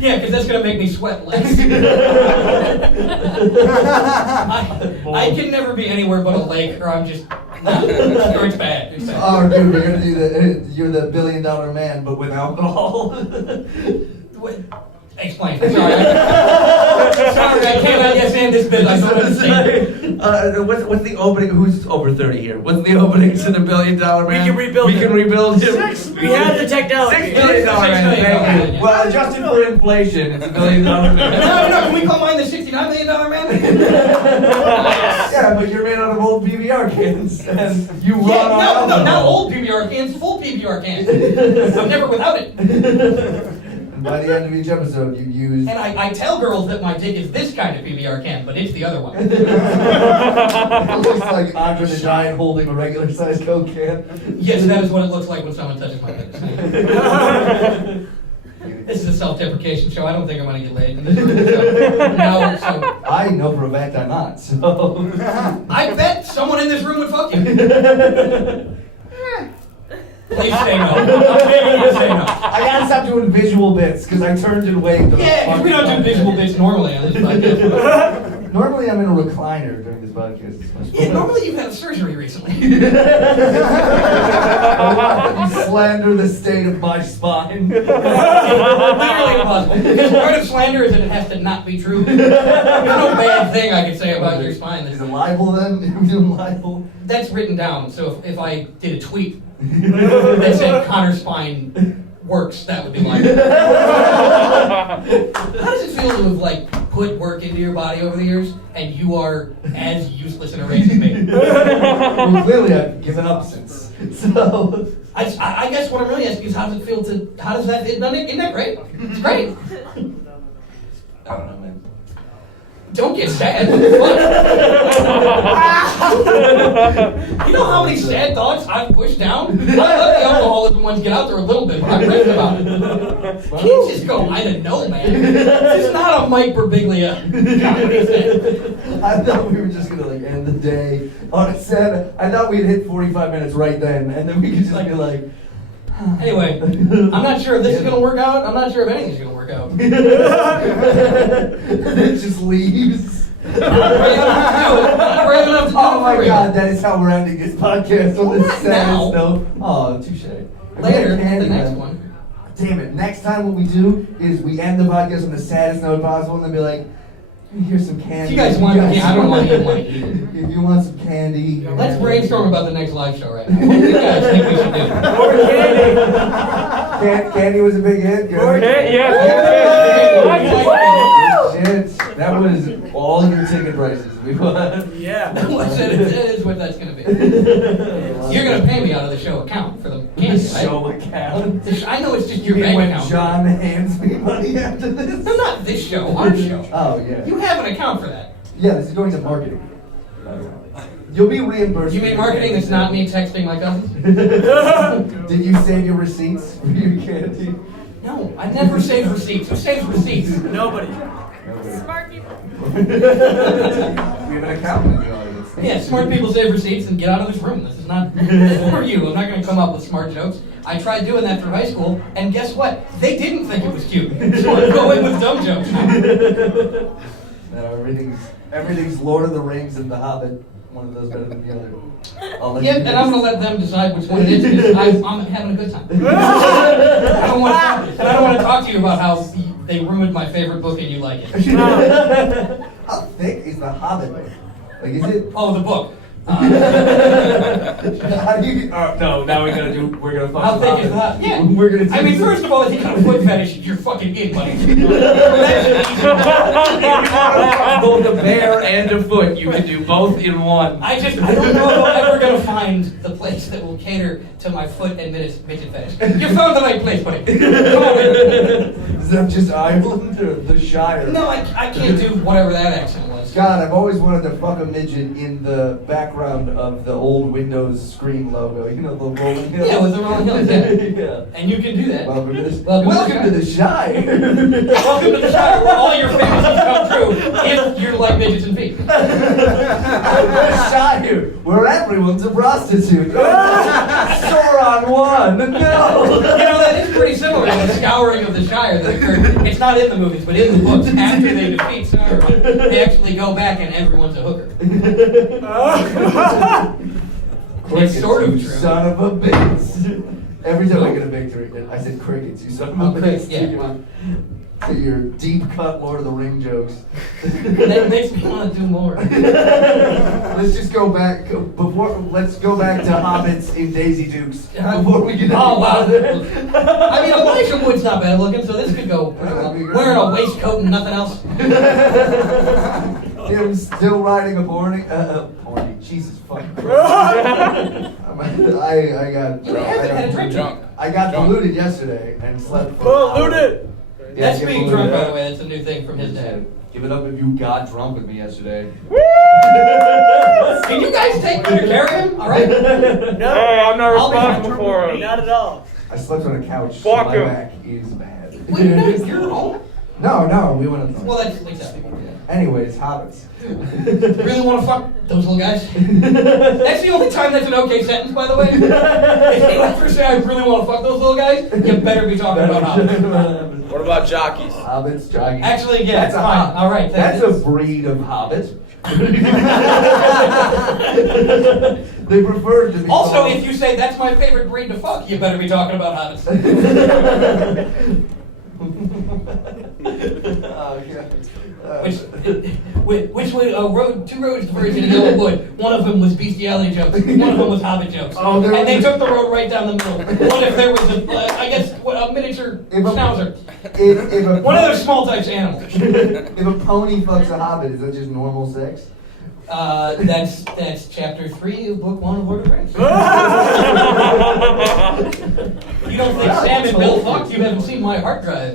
Yeah, because that's going to make me sweat less. I can never be anywhere but a lake, or I'm just, or it's bad. It's bad. Oh, dude, we're gonna do you're the $1 billion man, but with alcohol. Wait, explain. Sorry, I can't yes and this bit. I don't understand. What's the opening? Who's over 30 here? What's the opening to the $1 billion man? We can rebuild We him. can rebuild him. We have the technology. $6 billion man. Thank you. Well, adjusted for inflation, it's $1 billion man. No, can we call mine the $69 million man? Yeah, but you're made out of old PBR cans, and you run Yeah, on no, alcohol. not old PBR cans, full PBR cans. I'm never without it. And by the end of each episode, you use. And I tell girls that my dick is this kind of PBR can, but it's the other one. It looks like Andre the Giant holding a regular sized Coke can. Yes, that is what it looks like when someone touches my penis. This is a self-deprecation show. I don't think I'm going to get laid in this room. So, I know for a fact I'm not, so. I bet someone in this room would fuck you. Please say no. I'm begging you to say no. I gotta stop doing visual bits because I turned and waved. to the Yeah, because we don't do fucking visual bits normally on this podcast. Normally, I'm in a recliner during this podcast. Yeah, normally you've had a surgery recently. You slander the state of my spine. Literally impossible. Because part of slander is that it has to not be true. There's no bad thing I can say about your spine. Is it libel then? Are we doing libel? That's written down, so if I did a tweet that said Connor's spine works, that would be like. How does it feel to have like put work into your body over the years, and you are as useless in a race as me? Well, clearly I've given up since. So. I guess what I'm really asking is how does it feel to? How does that? Isn't that great? It's great. I don't know, man. Don't get sad. What the fuck? You know how many sad thoughts I've pushed down? I let the alcoholism ones get out there a little bit, but I'm ripped about it. Can't just go, I don't know, man. This is not a Mike Birbiglia comedy set. I thought we were just gonna like end the day on a set. I thought we'd hit 45 minutes right then, and then we could just be like. Anyway, I'm not sure if this is gonna work out. I'm not sure if anything's gonna work out. And it just leaves. Oh my god, that is how we're ending this podcast on this not saddest now. note. Oh, touche. Later, Candy, the next man. one. Damn it. Next time what we do is we end the podcast on the saddest note possible and then be like, Here's some candy. You guys want? Yeah, I don't want to eat. If you want some candy. Let's brainstorm about the next live show right now. What do you guys think we should do? More candy. Candy was a big hit. Good. More candy. Yes. Shit, that was all your ticket prices. We won. Yeah. I said it is what that's going to be. You're going to pay me out of the show account for the candy, right? Show account. I know it's just your You mean bank when account. John hands me money after this? No, not this show, our show. Oh yeah. You have an account for that. Yeah, this is going to marketing. You'll be reimbursed. You mean marketing that's not me texting my cousins? Did you save your receipts for your candy? No, I never save receipts. Who saves receipts? Nobody. Smart people. We have an accountant in the audience. Yeah, smart people save receipts and get out of this room. This is not for you. I'm not going to come up with smart jokes. I tried doing that through high school, and guess what? They didn't think it was cute. So I'm going with dumb jokes. No, everything's Lord of the Rings and The Hobbit. One of those better than the other. I'll let Yep, you and guys- I'm going to let them decide which one it is because I'm having a good time. I don't want to talk to you about how they ruined my favorite book and you like it. How thick is The Hobbit? Like, is it? Oh, the book. How do you? No, now we're gonna fuck How some thick is hobbits. that? Yeah. We're gonna. I mean, first of all, if you got a foot fetish, you're fucking in, buddy. That's Both a bear and a foot, you can do both in one. I don't know if I'm ever gonna find the place that will cater to my foot and midget fetish. You found the right place, buddy. Come on in. Is that just Ireland or the Shire? No, I can't do whatever that accent was. God, I've always wanted to fuck a midget in the background of the old Windows screen logo. You know, the Rolling Hills. Yeah, with the Rolling Hills, yeah. Yeah. And you can do that. Welcome to the, Welcome to the Shire. Welcome to the Shire where all your fantasies come true if you're like midgets and feet. The Shire, where everyone's a prostitute. Sauron won. No. You know, that is pretty similar to the scouring of the Shire that occurred. It's not in the movies, but in the books. After they defeat Sauron, they actually go back and everyone's a hooker. It's sort of you true. son of a bitch. Every time I get a victory, I said crickets, you son of a Oh, bitch. crickets, yeah, come on. To your deep cut Lord of the Ring jokes. That makes me want to do more. Let's just go back let's go back to hobbits in Daisy Dukes before we get Oh, wow. out there. I mean, Elijah Wood's not bad looking, so this could go pretty well. Wearing a waistcoat and nothing else. Him still riding a pony. Jesus fucking Christ. I got You haven't had a drink. I got polluted yesterday and slept for Oh, an hour. looted. Yeah, That's get being polluted. drunk, by the way. That's a new thing from his dad. Give it up if you got drunk with me yesterday. Can you guys take better care of him? All right? No. Hey, I'm not I'll be responsible fine. for him. Not at all. I slept on a couch. So Fuck my him. back is bad. Wait, no, you're home? No, we went up. Well, that's acceptable. Anyways, hobbits. Really want to fuck those little guys? That's the only time that's an okay sentence, by the way. If you ever say, I really want to fuck those little guys, you better be talking about hobbits. What about jockeys? Hobbits jogging. Actually, yeah, That's it's a fine. hob- All right. That's a breed of hobbit. They prefer to be Also, called- if you say that's my favorite breed to fuck, you better be talking about hobbits. Oh, God. Which way? Two roads diverged in a yellow wood. One of them was bestiality jokes. One of them was hobbit jokes. Oh, there and was they a- took the road right down the middle. What if there was a miniature If a- schnauzer? if a One of those small types of animals. If a pony fucks a hobbit, is that just normal sex? That's chapter 3 of book 1 of Lord of the Rings. You don't think Sam and Bill fucked? You haven't seen my hard drive.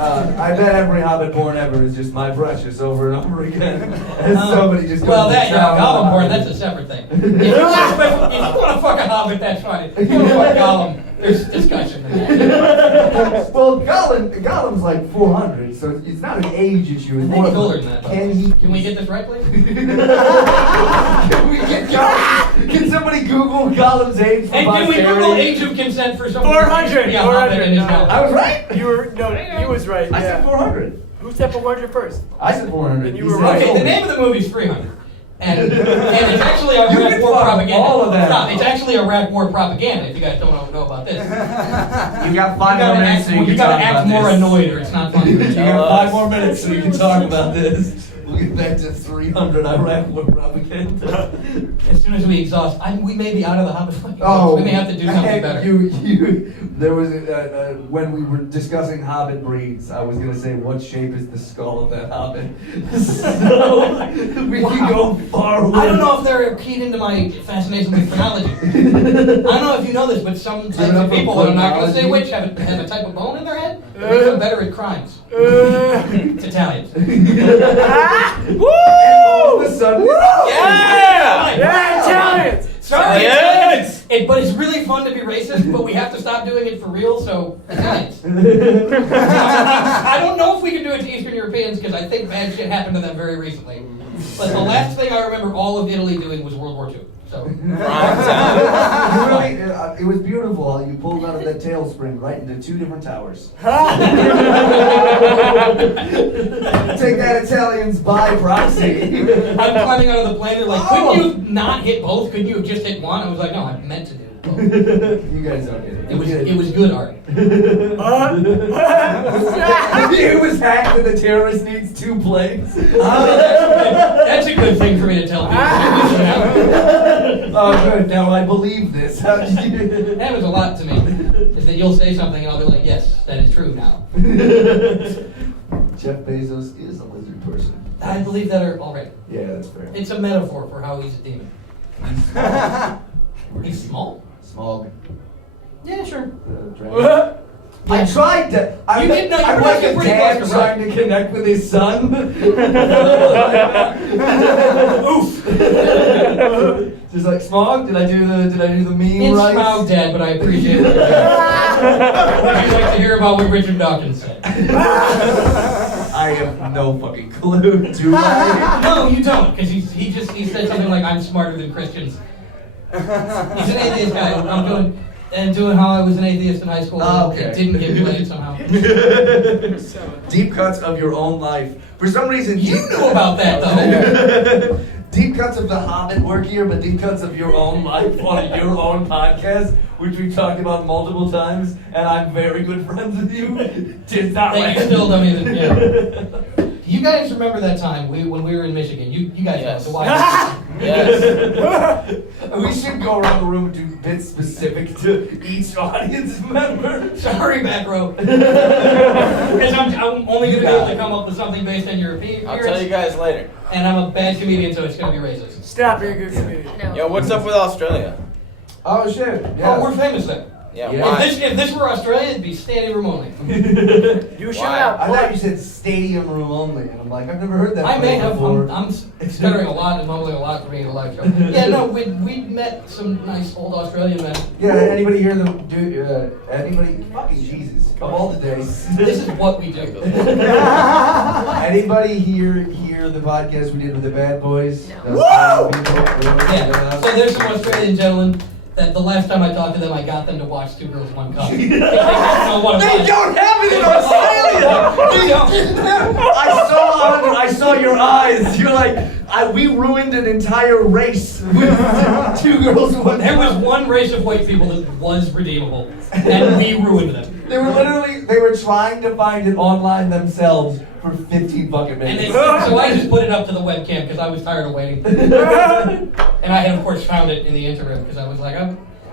I bet every hobbit born ever is just my precious over and over again. And somebody just goes Well, to that town on Gollum the porn, hobbit. that's a separate thing. If you want to fuck a hobbit, that's fine. If you want to fuck Gollum, there's discussion. Well, Gollum's like 400, so it's not an age issue. It's I think more he's of a- older than that. Can we get this right, please? Can we get Gollum? Can somebody Google Gollum's age for And can we posterity? Google age of consent for someone? 400, Yeah, 400, in his no. mouth. I was right. You were he was right. I Yeah. said 400. Who said 400 first? I said 400. Then you He were said right. Okay, the older. name of the movie is 300. And it's actually Iraq can war fuck propaganda. all of that. Stop. It's actually Iraq war propaganda. If you guys don't know about this, You got 5 more minutes so you you can gotta talk act about more this. annoyed, or it's not funny. You got 5 more minutes so you can talk about this. We'll get back to 300 Iraq war propaganda. As soon as we exhaust, we may be out of the Hobbit fight. Oh, we may have to do something better. There was when we were discussing Hobbit breeds, I was gonna say what shape is the skull of that Hobbit. So we can go far away. I don't know if they're keyed into my fascination with phrenology. I don't know if you know this, but some types of people, and I'm not going to say which, have a type of bone in their head that makes them better at crimes. It's Italians. Woo! All of a sudden, Yeah! Yeah, Italians! Sorry, Italians! but it's really fun to be racist, but we have to stop doing it for real, so Italians. I don't know if we can do it to Eastern Europeans, because I think bad shit happened to them very recently. But the last thing I remember all of Italy doing was World War II. So. it was beautiful how you pulled out of that tailspring right into 2 different towers. Take that, Italians, by proxy. I'm climbing out of the plane, they're like, couldn't you not hit both? Couldn't you have just hit one? I was like, no, I meant to do both. You guys don't get it. It was good art. It was hacked and the terrorist needs 2 planes. That's a good thing for me to tell people. Oh, good. Now I believe this. How did you? That happens a lot to me. Is that you'll say something and I'll be like, yes, that is true now. Jeff Bezos is a lizard person. I believe that already. Yeah, that's fair. It's a metaphor for how he's a demon. He's small? Small. Yeah, sure. I tried to. I You did know you I'm were like a pretty dad close to trying to connect with his son. Oof. Just like Smog. Did I do the meme It's right? Smaug, Dad, but I appreciate it. Would you like to hear about what Richard Dawkins said? I have no fucking clue. Do I? No, you don't, because he said something like, I'm smarter than Christians. He's an atheist guy. I'm doing how I was an atheist in high school. Oh, okay. It didn't get played somehow. Deep cuts of your own life. For some reason, You knew about that, though. Deep cuts of The Hobbit work here, but deep cuts of your own life on your own podcast, which we've talked about multiple times, and I'm very good friends with you. Did not They land. still don't even, yeah. You guys remember that time when we were in Michigan? You guys Yes. know, so why? Yes. We should go around the room and do bits specific to each audience member. Sorry, back row. Because I'm only going to be able to come up with something based on your appearance. I'll tell you guys later. And I'm a bad comedian, so it's going to be racist. Stop being a good comedian. No. Yo, what's up with Australia? Oh shit! Oh, we're famous there. Yeah, Yeah. why? If this were Australia, it'd be standing room only. You should Why? have. I thought you said stadium room only, and I'm like, I've never heard that. I may have. before. I'm stuttering a lot and mumbling a lot for being a live show. Yeah, no, we met some nice old Australian men. Yeah, anybody hear them? Anybody? Fucking Jesus! Of all the days. This is what we do. Anybody hear the podcast we did with the Bad Boys? No. Woo! Yeah. So there's some Australian gentlemen that the last time I talked to them, I got them to watch Two Girls, One Cup. They didn't know what it They was. don't have it in Australia. They don't. I saw your eyes. You're like, we ruined an entire race with Two Girls, One There was Cup. one race of white people that was redeemable, and we ruined them. They were trying to find it online themselves for 15 fucking And minutes. so I just put it up to the webcam because I was tired of waiting. And I had, of course, found it in the interim because I was like,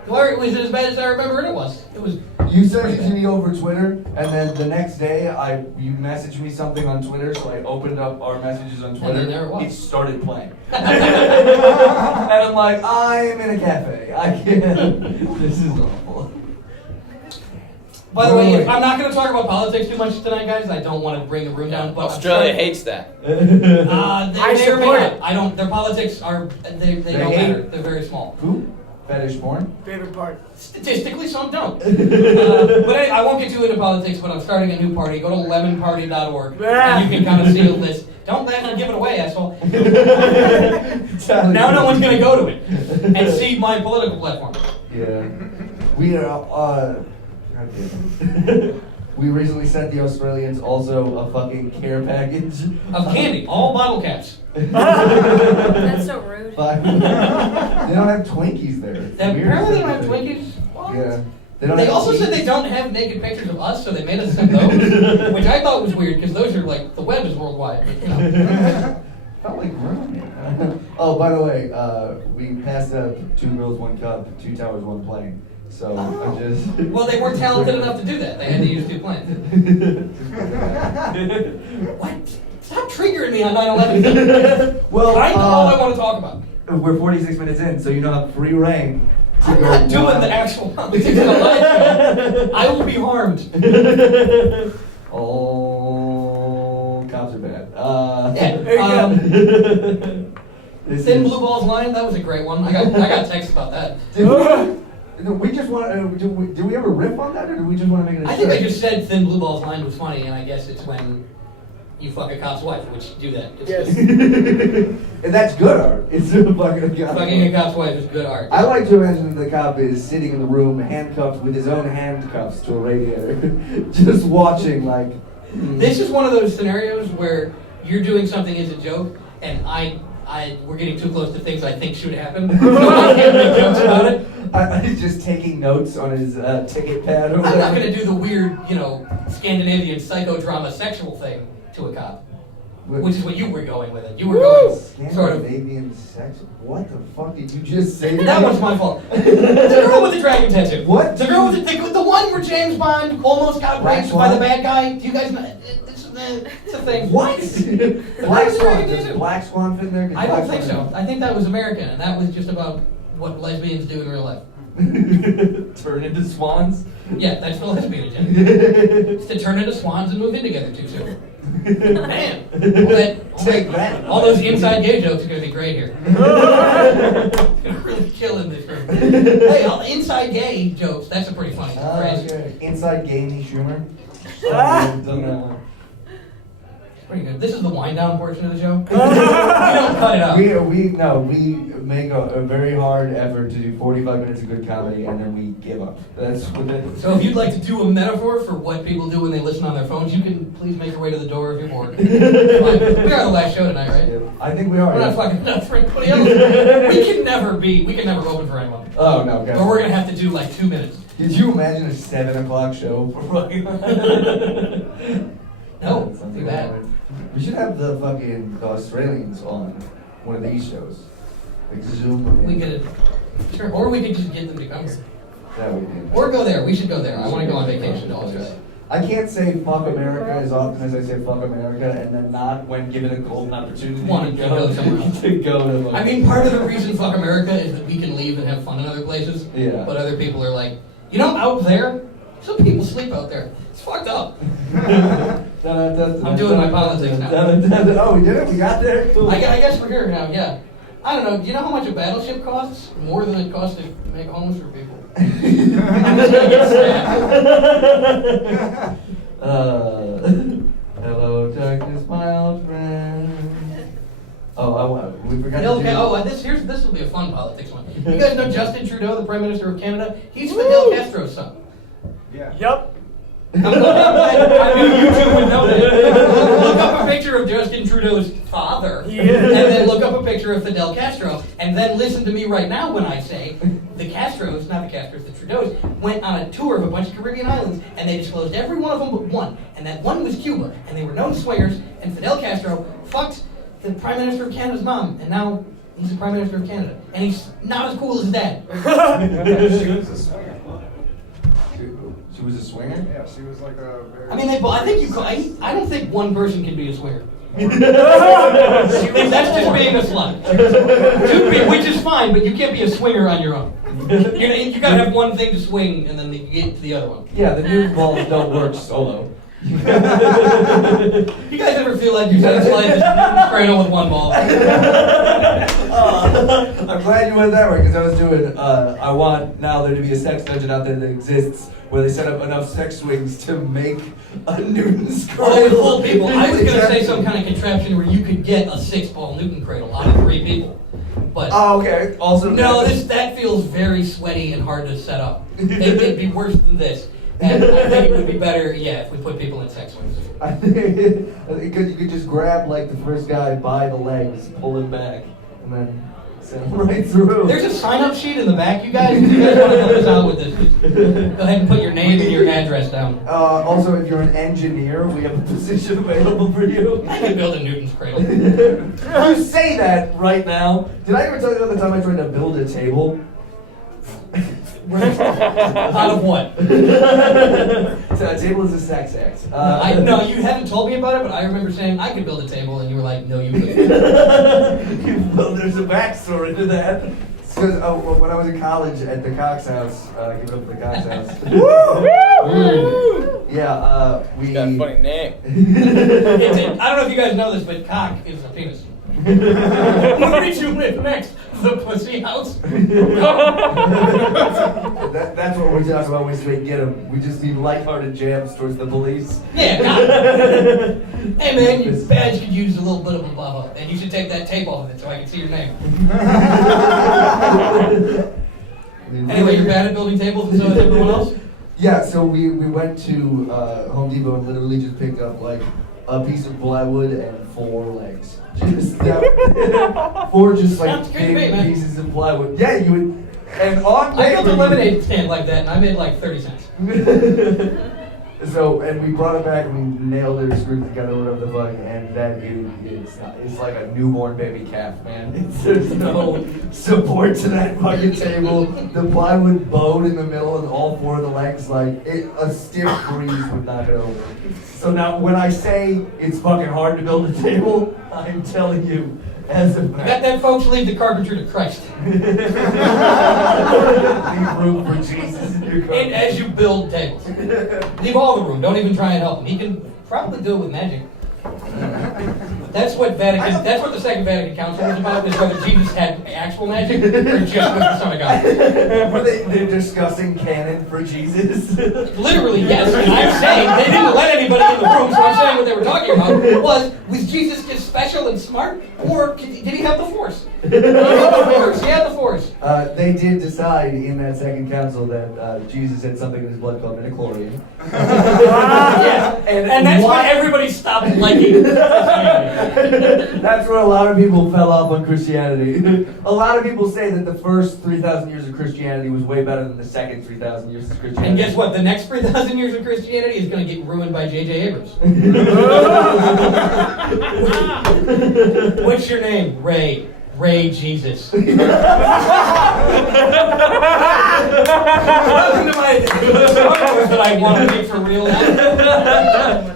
was it as bad as I remember it was? It was. You sent it to me over Twitter, and then the next day, you messaged me something on Twitter, so I opened up our messages on Twitter. then there it was. It started playing. And I'm like, I'm in a cafe. I can't. This is awful. By the way, I'm not going to talk about politics too much tonight, guys. I don't want to bring the room down. But Australia hates that. They may or may support not. it. I don't. Their politics are. They don't hate matter. it. They're very small. Who? Fetish porn? Favorite part. Statistically, some don't. But I won't get too into politics, but I'm starting a new party. Go to lemonparty.org, and you can kind of see the list. Don't let me give it away, asshole. Now no one's going to go to it and see my political platform. Yeah. We are, We recently sent the Australians also a fucking care package Of candy, all bottle caps. That's so rude. But they don't have Twinkies there. It's weird. Apparently they don't have Twinkies. What? Yeah. Don't They have also said teeth. they don't have naked pictures of us, so they made us send those, which I thought was weird because those are like the web is worldwide. But, you know. Felt like room. Oh, by the way, we passed up 2 girls, 1 cup, 2 towers, 1 plane. So I just. Well, they weren't talented enough to do that. They had to use 2 planes. What? Stop triggering me on 9/11. Well, Kind of all I want to talk about. we're 46 minutes in, so you know have free reign. to I'm go not doing wild. the actual politics of the live show. I will be harmed. Oh, cops are bad. This Thin is- Blue Balls line, that was a great one. I got texts about that. Did we just want to? Did we ever riff on that, or did we just want to make it? I think I just said Thin Blue Balls line was funny, and I guess it's when you fuck a cop's wife, which do that. It's Yes. good. And that's good art. It's a fucking cop. Fucking a cop's wife is good art. I like to imagine the cop is sitting in the room, handcuffed with his own handcuffs to a radiator, just watching like. This is one of those scenarios where you're doing something as a joke, and we're getting too close to things I think should happen, so I can't make jokes about it. He's just taking notes on his ticket pad. Or I'm whatever. not going to do the weird, Scandinavian psychodrama sexual thing to a cop, which is what you were going with it. You were going sort of. Scandinavian sex. What the fuck did you just say? That was my fault. The girl with the dragon tattoo. What? The girl with the one where James Bond almost got Black raped by the Swan? bad guy. Do you guys know? It's a thing. What? Black Swan. Dragon Does tattoo. Black Swan fit in there? 'Cause I don't Black think Swan- so. I think that was American, and that was just about what lesbians do in real life. Turn into swans. Yeah, that's the lesbian agenda. It's to turn into swans and move in together too soon. Man, Take that. all those inside gay jokes are going to be great here. It's going to really kill in this room. Hey, all the inside gay jokes, that's a pretty funny phrase. Okay. Inside Gamey Schumer. Don't know. Pretty good. This is the wind down portion of the show. We don't cut it out. We make a very hard effort to do 45 minutes of good comedy and then we give up. That's what it is. So if you'd like to do a metaphor for what people do when they listen on their phones, you can please make your way to the door if you're bored. It's fine. We are the last show tonight, right? I think we are. We're yeah. not fucking enough for anybody else. We can never open for anyone. Oh no, okay. Or we're gonna have to do like 2 minutes. Did you imagine a 7 o'clock show for fucking? No, too bad. We should have the Australians on one of these shows. Like Zoom them in. We could, sure, or we could just get them to come here. That would be. Or go there. We should go there. I want to go on vacation to Australia. I can't say fuck America as often as I say fuck America, and then not when given a golden opportunity Want to go somewhere else. to go to. I mean, part of the reason fuck America is that we can leave and have fun in other places. Yeah. But other people are like, out there, some people sleep out there. It's fucked up. I'm doing my politics now. Oh, we did it. We got there. Cool. I guess we're here now. Yeah. I don't know. Do you know how much a battleship costs? More than it costs to make homes for people. I'm just gonna get sad. Hello, darkness, my old friend. Oh, we forgot to do. Oh, this will be a fun politics one. You guys know Justin Trudeau, the Prime Minister of Canada? He's Fidel Castro's son. Yup. I knew you two would know that. Look up a picture of Justin Trudeau's father, Yeah. and then look up a picture of Fidel Castro, and then listen to me right now when I say the Castros, not the Castros, the Trudeaus, went on a tour of a bunch of Caribbean islands, and they disclosed every one of them but one, and that one was Cuba, and they were known swingers, and Fidel Castro fucked the Prime Minister of Canada's mom, and now he's the Prime Minister of Canada, and he's not as cool as his dad. She was a swinger. She was a swinger. Yeah, she was like a very. I mean, I don't think one person can be a swinger. That's just being a slut. Which is fine, but you can't be a swinger on your own. You gotta have one thing to swing, and then you get to the other one. Yeah, the new balls don't work solo. You guys ever feel like your sex life is a cradle with one ball? I'm glad you went that way because I was doing. I want now there to be a sex dungeon out there that exists where they set up enough sex swings to make a Newton's Or with cradle. full people. I was gonna say some kind of contraption where you could get a 6-ball Newton cradle out of 3 people. But Oh, okay. Also, no, that feels very sweaty and hard to set up. It'd be worse than this. And I think it would be better, if we put people in sex swings. I think you could just grab like the first guy by the legs, pull him back, and then send him right through. There's a sign-up sheet in the back, you guys. If you guys want to help us out with this, go ahead and put your name and your address down. Also, if you're an engineer, we have a position available for you. I can build a Newton's cradle. You say that right now. Did I ever tell you about the time I tried to build a table? Out of what? So a table is a sex act. No, you haven't told me about it, but I remember saying I could build a table, and you were like, no, you couldn't. Well, there's a backstory to that. Because when I was in college at the Cox House, give it up for the Cox House. Yeah, we. It's got a funny name. I don't know if you guys know this, but cock is a penis. What did you live next? The pussy house? That's what we're talking about when we say get 'em. We just need lighthearted jabs towards the police. Yeah, cock. Hey man, your badge could use a little bit of a buff up, and you should take that tape off of it so I can see your name. Anyway, you're bad at building tables and so is everyone else? Yeah, so we went to Home Depot and literally just picked up like a piece of plywood and 4 legs. Just 4 just like Sounds good to me, big man. pieces of plywood. Yeah, you would. And on I built a paper, lemonade stand like that, and I made like 30 cents. So, and we brought it back and we nailed it or screwed it together, whatever the fuck, and that it's like a newborn baby calf, man. There's no support to that fucking table. The plywood bowed in the middle and all 4 of the legs, like, a stiff breeze would knock it over. So now, when I say it's fucking hard to build a table, I'm telling you, as a fact. Then folks leave the carpenter to Christ. Leave room for Jesus in your And carpet. as you build tables. Leave all the room. Don't even try and help him. He can probably do it with magic. That's what the Second Vatican Council was about, is whether Jesus had actual magic or just was the Son of God. Were they're discussing canon for Jesus? Literally, yes. And I'm saying they didn't let anybody in the room, so I'm saying what they were talking about was Jesus just special and smart, or did he have the Force? He had the Force. They did decide in that second council that Jesus had something in his blood called midichlorian. Yeah, and that's when everybody stopped liking Christianity. That's where a lot of people fell off on Christianity. A lot of people say that the first 3,000 years of Christianity was way better than the second 3,000 years of Christianity. And guess what? The next 3,000 years of Christianity is going to get ruined by J.J. Abrams. What's your name? Ray. Ray Jesus. Welcome to my Star Wars that I want to make for real now.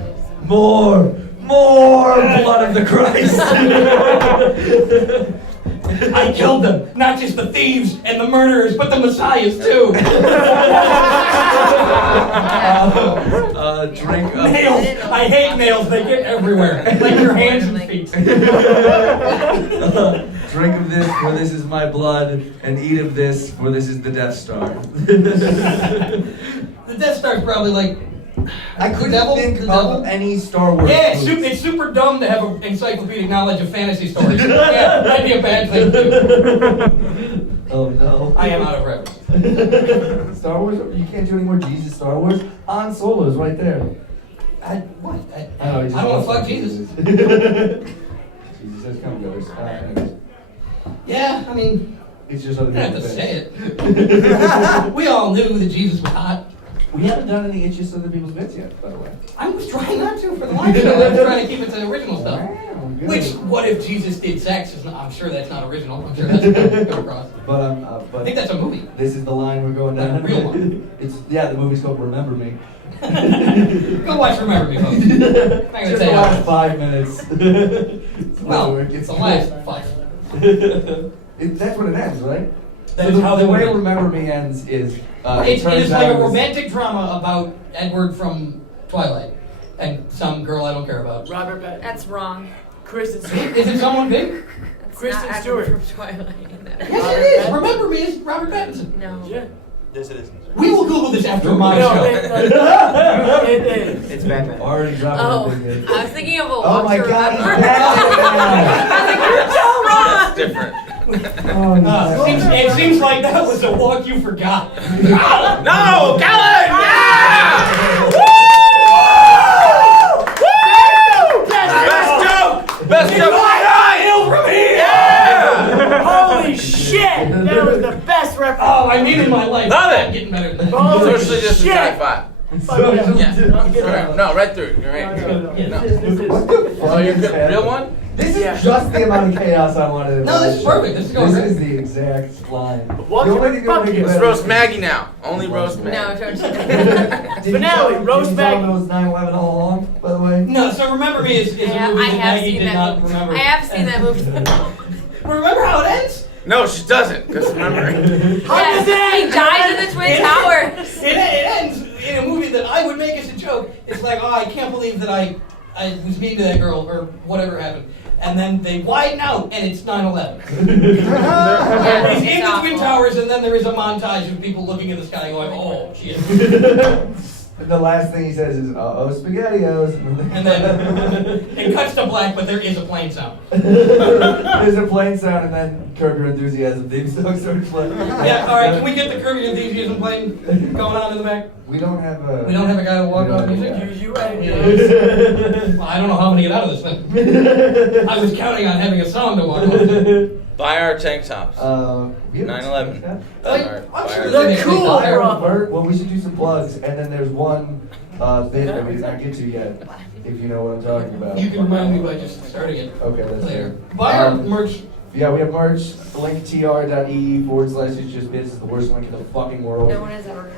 More blood of the Christ. I killed them. Not just the thieves and the murderers, but the messiahs too. Drink of Nails. I hate nails. They get everywhere. Like your hands and feet. Drink of this, for this is my blood, and eat of this, for this is the Death Star. The Death Star's probably like... I couldn't think of any Star Wars. Yeah, movies. it's super dumb to have an encyclopedic knowledge of fantasy stories. Yeah, that'd be a bad thing to do. Oh no. I am out of reference. Star Wars? You can't do any more Jesus Star Wars? Han Solo's right there. I don't He just want to loves fuck Jesus. Jesus has come goes. Anyways. Yeah, I mean, It's just other you don't have to people's say bits. it. We all knew that Jesus was hot. We haven't done any It's Just Other People's Bits yet, by the way. I was trying not to for the live show. I was trying to keep it to the original stuff. Wow, good. Which, what if Jesus did sex? I'm sure that's not original. I'm sure that's going to go across. But I but think that's a movie. this is the line we're going down. Like a real one. It's the movie's called Remember Me. Go watch Remember Me, folks. I'm not going to Just say the how last 5 minutes. Well, Where it gets the last 5. That's what it ends, right? That's so how the they way would- Remember Me ends is It turns is out like it a was- romantic drama about Edward from Twilight and some girl I don't care about. Robert Pattinson. That's wrong. Kristen Stewart. Is it someone big? That's Kristen not Stewart. Edward from Twilight. Yes, it is. Remember Me is Robert Pattinson. No. Yeah. Yes, it is. We will Google this after my No, show. it is. It's Batman. Already dropping Oh, it in. I was thinking of a Oh walk my to God, he's remember. back! You're so That's wrong. different. It seems like that was a walk you forgot. No, Kellen! Yeah! Just a hill from here! Yeah! Holy shit! That was the best reference. Oh, I mean in my life. Love I'm it. getting better than that. Holy Socially distant shit. track 5. Yeah. No, right through. You're right. No. What the fuck Oh, you're is good. happening? Real one? This is Yeah. just the amount of chaos I wanted. No, this is perfect. This is going This great. is the exact line. What The the only thing that fuck would make it is- Let's better- roast Maggie now. Only roast No, Maggie. George. Did you Finale, tell- roast did you tell Maggie. them it was 9/11 all along, by the way? No, so Remember Me is a movie that Maggie did not remember. I have seen that movie. Remember how it ends? No, she doesn't. Because remember. Yes, he dies in the Twin Towers. It ends in a movie that I would make as a joke. It's like, oh, I can't believe that I was mean to that girl or whatever happened. And then they widen out and it's 9/11. He's in the Twin Towers and then there is a montage of people looking at the sky going, oh, shit. The last thing he says is, uh-oh, SpaghettiOs. And then it cuts to black, but there is a plane sound. There's a plane sound, and then Curb Your Enthusiasm theme song starts playing. Yeah, all right, can we get the Curb Your Enthusiasm plane going on in the back? We don't have a... We don't have a guy to walk off music? You Well, I don't know how I'm gonna get out of this thing. I was counting on having a song to walk off to. Buy our tank tops. 9/11. They're cool, Well, we should do some plugs, and then there's one bit that we did not get to yet, if you know what I'm talking about. You can remind me by just starting it Okay, that's later. fair. Buy our merch. Yeah, we have merch. Link tr.ee/it's just biz is the worst link in the fucking world. No one has ever heard of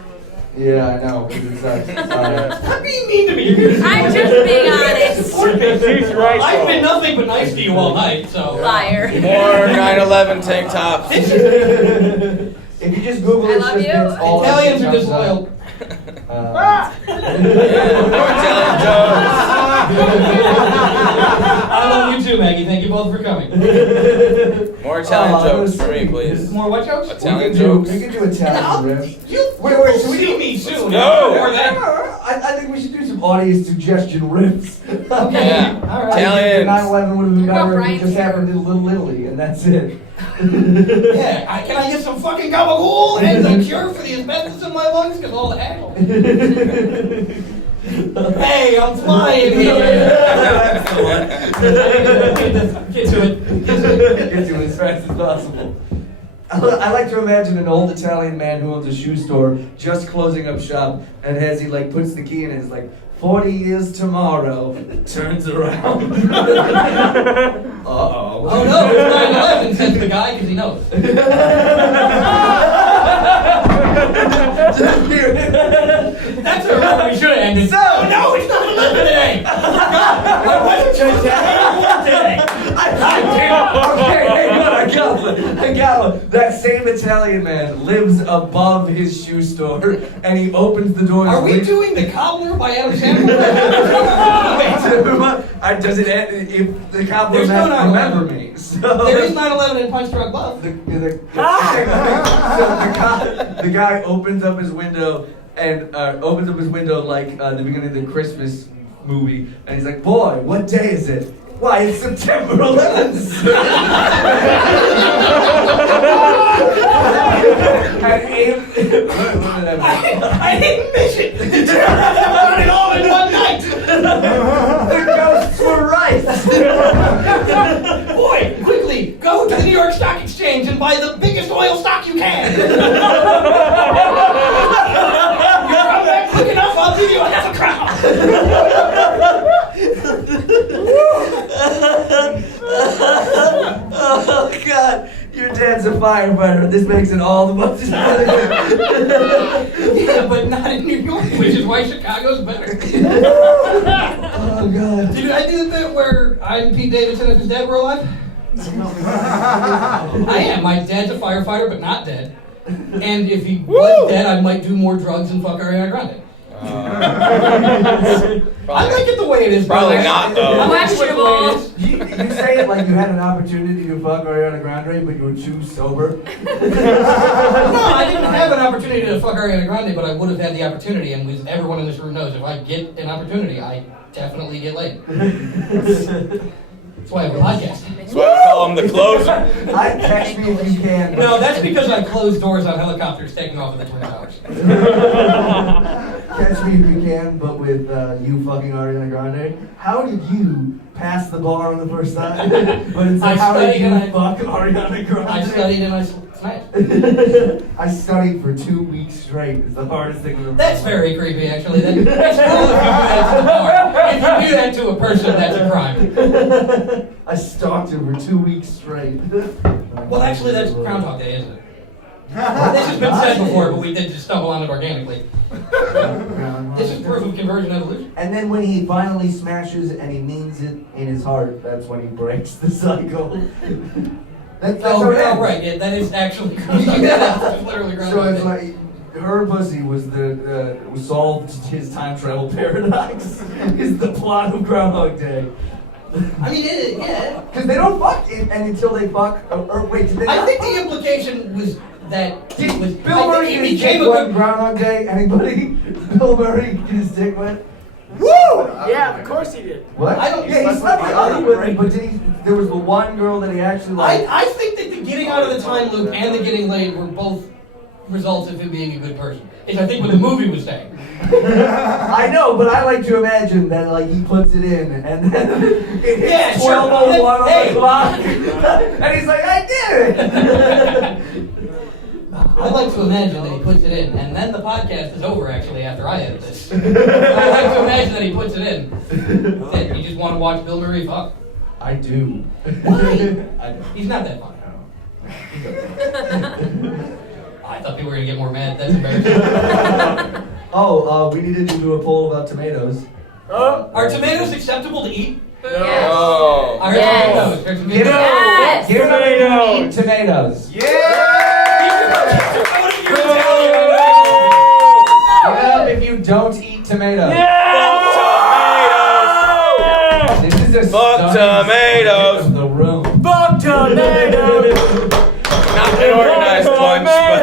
Yeah, I know. It sucks. Stop being mean to me. You're that. I'm just being honest. support me. He's right. I've been nothing but nice to you all night, so. Liar. More 9/11 tank tops. If you just Google I it, love just you. biz, all that Italians shit are comes disloyal. up. More Italian jokes. I love you too, Maggie. Thank you both for coming. More Italian jokes for me, please. More what jokes? Italian We jokes. can do Italian riffs. You Wait, should we see do- me soon. go. Or that. I think we should do some audience suggestion riffs. Okay. Yeah. All right. Italians. 9/11 would have been What about better if it Brian's just happened shirt? in Little Italy, and that's it. Yeah, can I get some fucking gabagool and a cure for the asbestos in my lungs? Because all the hell. Hey, I'm flying here. Get to it. Get to it as fast as possible. I like to imagine an old Italian man who owns a shoe store just closing up shop, and as he like puts the key in, it's like 40 years tomorrow. Turns around. Uh-oh. Oh no, it's 9/11, says the guy, because he knows. That's where we should have ended. So- no, it's not 11 today. I wasn't just today. Okay, hang on, I got one. That same Italian man lives above his shoe store, and he opens the door. Are we doing The Cobbler by Adam Sandler? Does it end if the cobbler There's no man 9/11. remember me? So There is 9/11 in Punch Drunk Love. The guy opens up his window and opens up his window like the beginning of the Christmas movie, and he's like, "Boy, what day is it? Why, it's September 11th." I didn't miss it. You done it all in one night. The ghosts were right. Boy, quickly, go to the New York Stock Exchange and buy the biggest oil stock you can. You come back quick enough, I'll give you half a crown. Oh God, your dad's a firefighter. This makes it all the more. Yeah, but not in New York, which is why Chicago's better. Oh God. Did I do the bit where I'm Pete Davidson if his dad were alive? I am. My dad's a firefighter, but not dead. And if he was dead, I might do more drugs and fuck Ariana Grande. I like it the way it is. Probably bro. not, though. I like it the way it is. You say it like you had an opportunity to fuck Ariana Grande, but you were too sober. No, I didn't have an opportunity to fuck Ariana Grande, but I would have had the opportunity, and as everyone in this room knows, if I get an opportunity, I definitely get laid. That's why I have a podcast. That's why we call him the closer. I catch me if you can. No, that's because I close doors on helicopters taking off of the Twin Towers. Catch Me If You Can, but with you fucking Ariana Grande. How did you pass the bar on the first time? But it's like, how did you fuck Ariana Grande? I studied and I smashed. I studied for 2 weeks straight. It's the hardest thing I've ever That's done. very creepy, actually. That's cool if you do that to the bar. If you do that to a person, that's a crime. I stalked him for 2 weeks straight. Well, actually, that's Groundhog Day, isn't it? This has been said before, but we did just stumble on it organically. This is proof of convergent evolution. And then when he finally smashes and he means it in his heart, that's when he breaks the cycle. That's how it ends. Right. Yeah, that is actually Groundhog Day. That's literally So Groundhog it's Day. like her pussy was solved his time travel paradox. Is the plot of Groundhog Day. I mean, yeah. Because they don't fuck and until they fuck. Or wait, did they I not think fuck? the implication was that Did was Bill I Murray think get he his dick became a wet good. Groundhog Day? Anybody? Bill Murray get his dick wet? Woo! Yeah, of course he did. What? I don't- Yeah, he slept with other women, but did he? There was the one girl that he actually liked. I think that the getting out of the time loop and the getting laid were both results of him being a good person. Is I think what the movie was saying. I know, but I like to imagine that like he puts it in and then it hits 12:01 on the clock, and he's like, I did it. I like to imagine that he puts it in, and then the podcast is over actually after I edit this. I like to imagine that he puts it in. That you just want to watch Bill Murray fuck. I do. Why? I do. He's not that funny. I thought people were gonna get more mad. That's embarrassing. Oh, we needed to do a poll about tomatoes. Are tomatoes acceptable to eat? No. I heard Yes. tomatoes. Heard Give tomatoes. Yes. Give them eat tomatoes. Give Give up if you don't eat tomatoes. This is a Fuck stunning tomatoes. of the room. Fuck tomatoes! Not an organized bunch, but.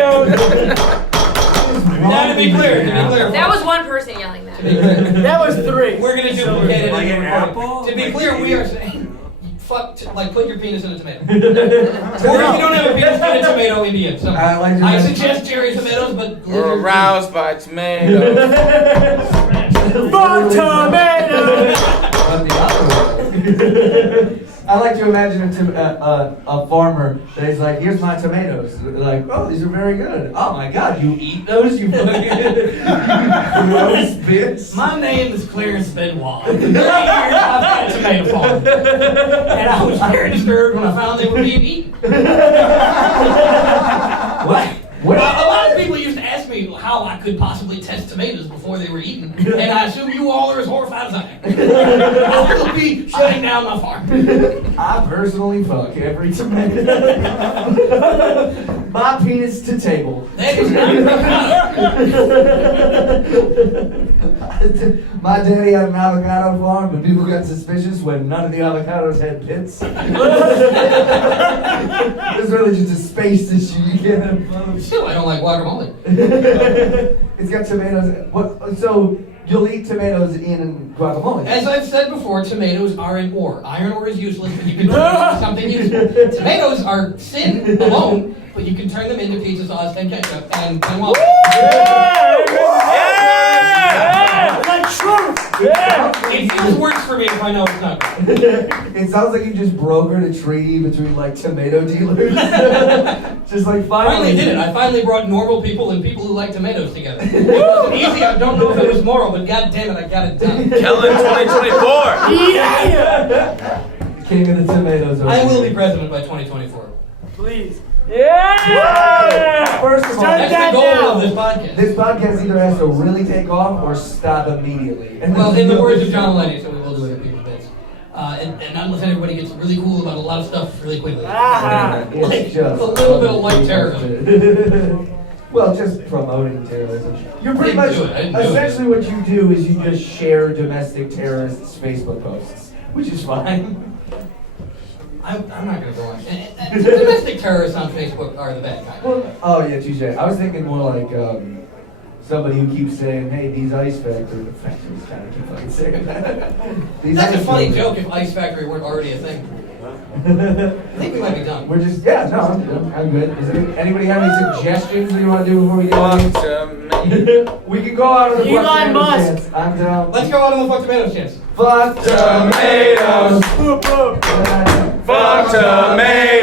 Now to be clear, That was one person yelling that. That was 3. We're gonna duplicate it. Like in an the recording. apple? To be clear, we are saying, like put your penis in a tomato. Or if you don't have a penis, get a tomato Indian. So I like to I imagine- suggest cherry tomatoes, but We're aroused by tomatoes. Fuck tomatoes! But the other way. I like to imagine a farmer that is like, here's my tomatoes. They're like, oh, these are very good. Oh my God, you eat those? You fucking gross bitch. My name is Clarence Benoit. For 30 years I've had a tomato farm. And I was very disturbed when I found they were being eaten. What? Well, a lot of people used to ask me how I could possibly test tomatoes before they were eaten, and I assume you all are as horrified as I am. I will be shutting down my farm. I personally fuck every tomato. My penis to table. That is not avocado. My daddy had an avocado farm, but people got suspicious when none of the avocados had pits. It was really just a space issue. You can't have both. Still, I don't like guacamole. It's got tomatoes. What? So you'll eat tomatoes in guacamole? As I've said before, tomatoes are an ore. Iron ore is useless, but you can turn it into something useful. Tomatoes are sin alone, but you can turn them into pizza sauce and ketchup and guacamole. That's true! It feels worse for me if I know it's not. It sounds like you just brokered a treaty between like tomato dealers. Just like Finally did it. I finally brought normal people and people who like tomatoes together. It wasn't easy. I don't know if it was moral, but god damn it, I got it done. Kellen 2024. Yeah! King of the tomatoes. I will be president by 2024. Please. First of all, Start That's the goal now. of this podcast. this podcast either has to really take off or stop immediately. And Well, in the words of John Mulaney, so we will do it in people's bits. And unless everybody gets really cool about a lot of stuff really quickly. Ah. It's Like, just a little bit of like terrorism. Well, just promoting terrorism. You're pretty I much, didn't do it. I didn't do it. essentially what you do is you just share domestic terrorists' Facebook posts, which is fine. I'm not going to go on. Domestic terrorists on Facebook are the bad guys. Well, oh yeah, touche. I was thinking more like somebody who keeps saying, "Hey, these ice factories kind of keep fucking saying that." These That's a ice funny factories- joke if Ice Factory weren't already a thing. I think we might be done. We're just, yeah, no, I'm good. Is there, anybody have any suggestions that you want to do before we get out of here? We can go out on the Elon fuck tomatoes Musk. dance. I'm down. Let's go out on the fuck tomatoes chance. Fuck Tomatoes. Boop, boop. Fuck tomatoes.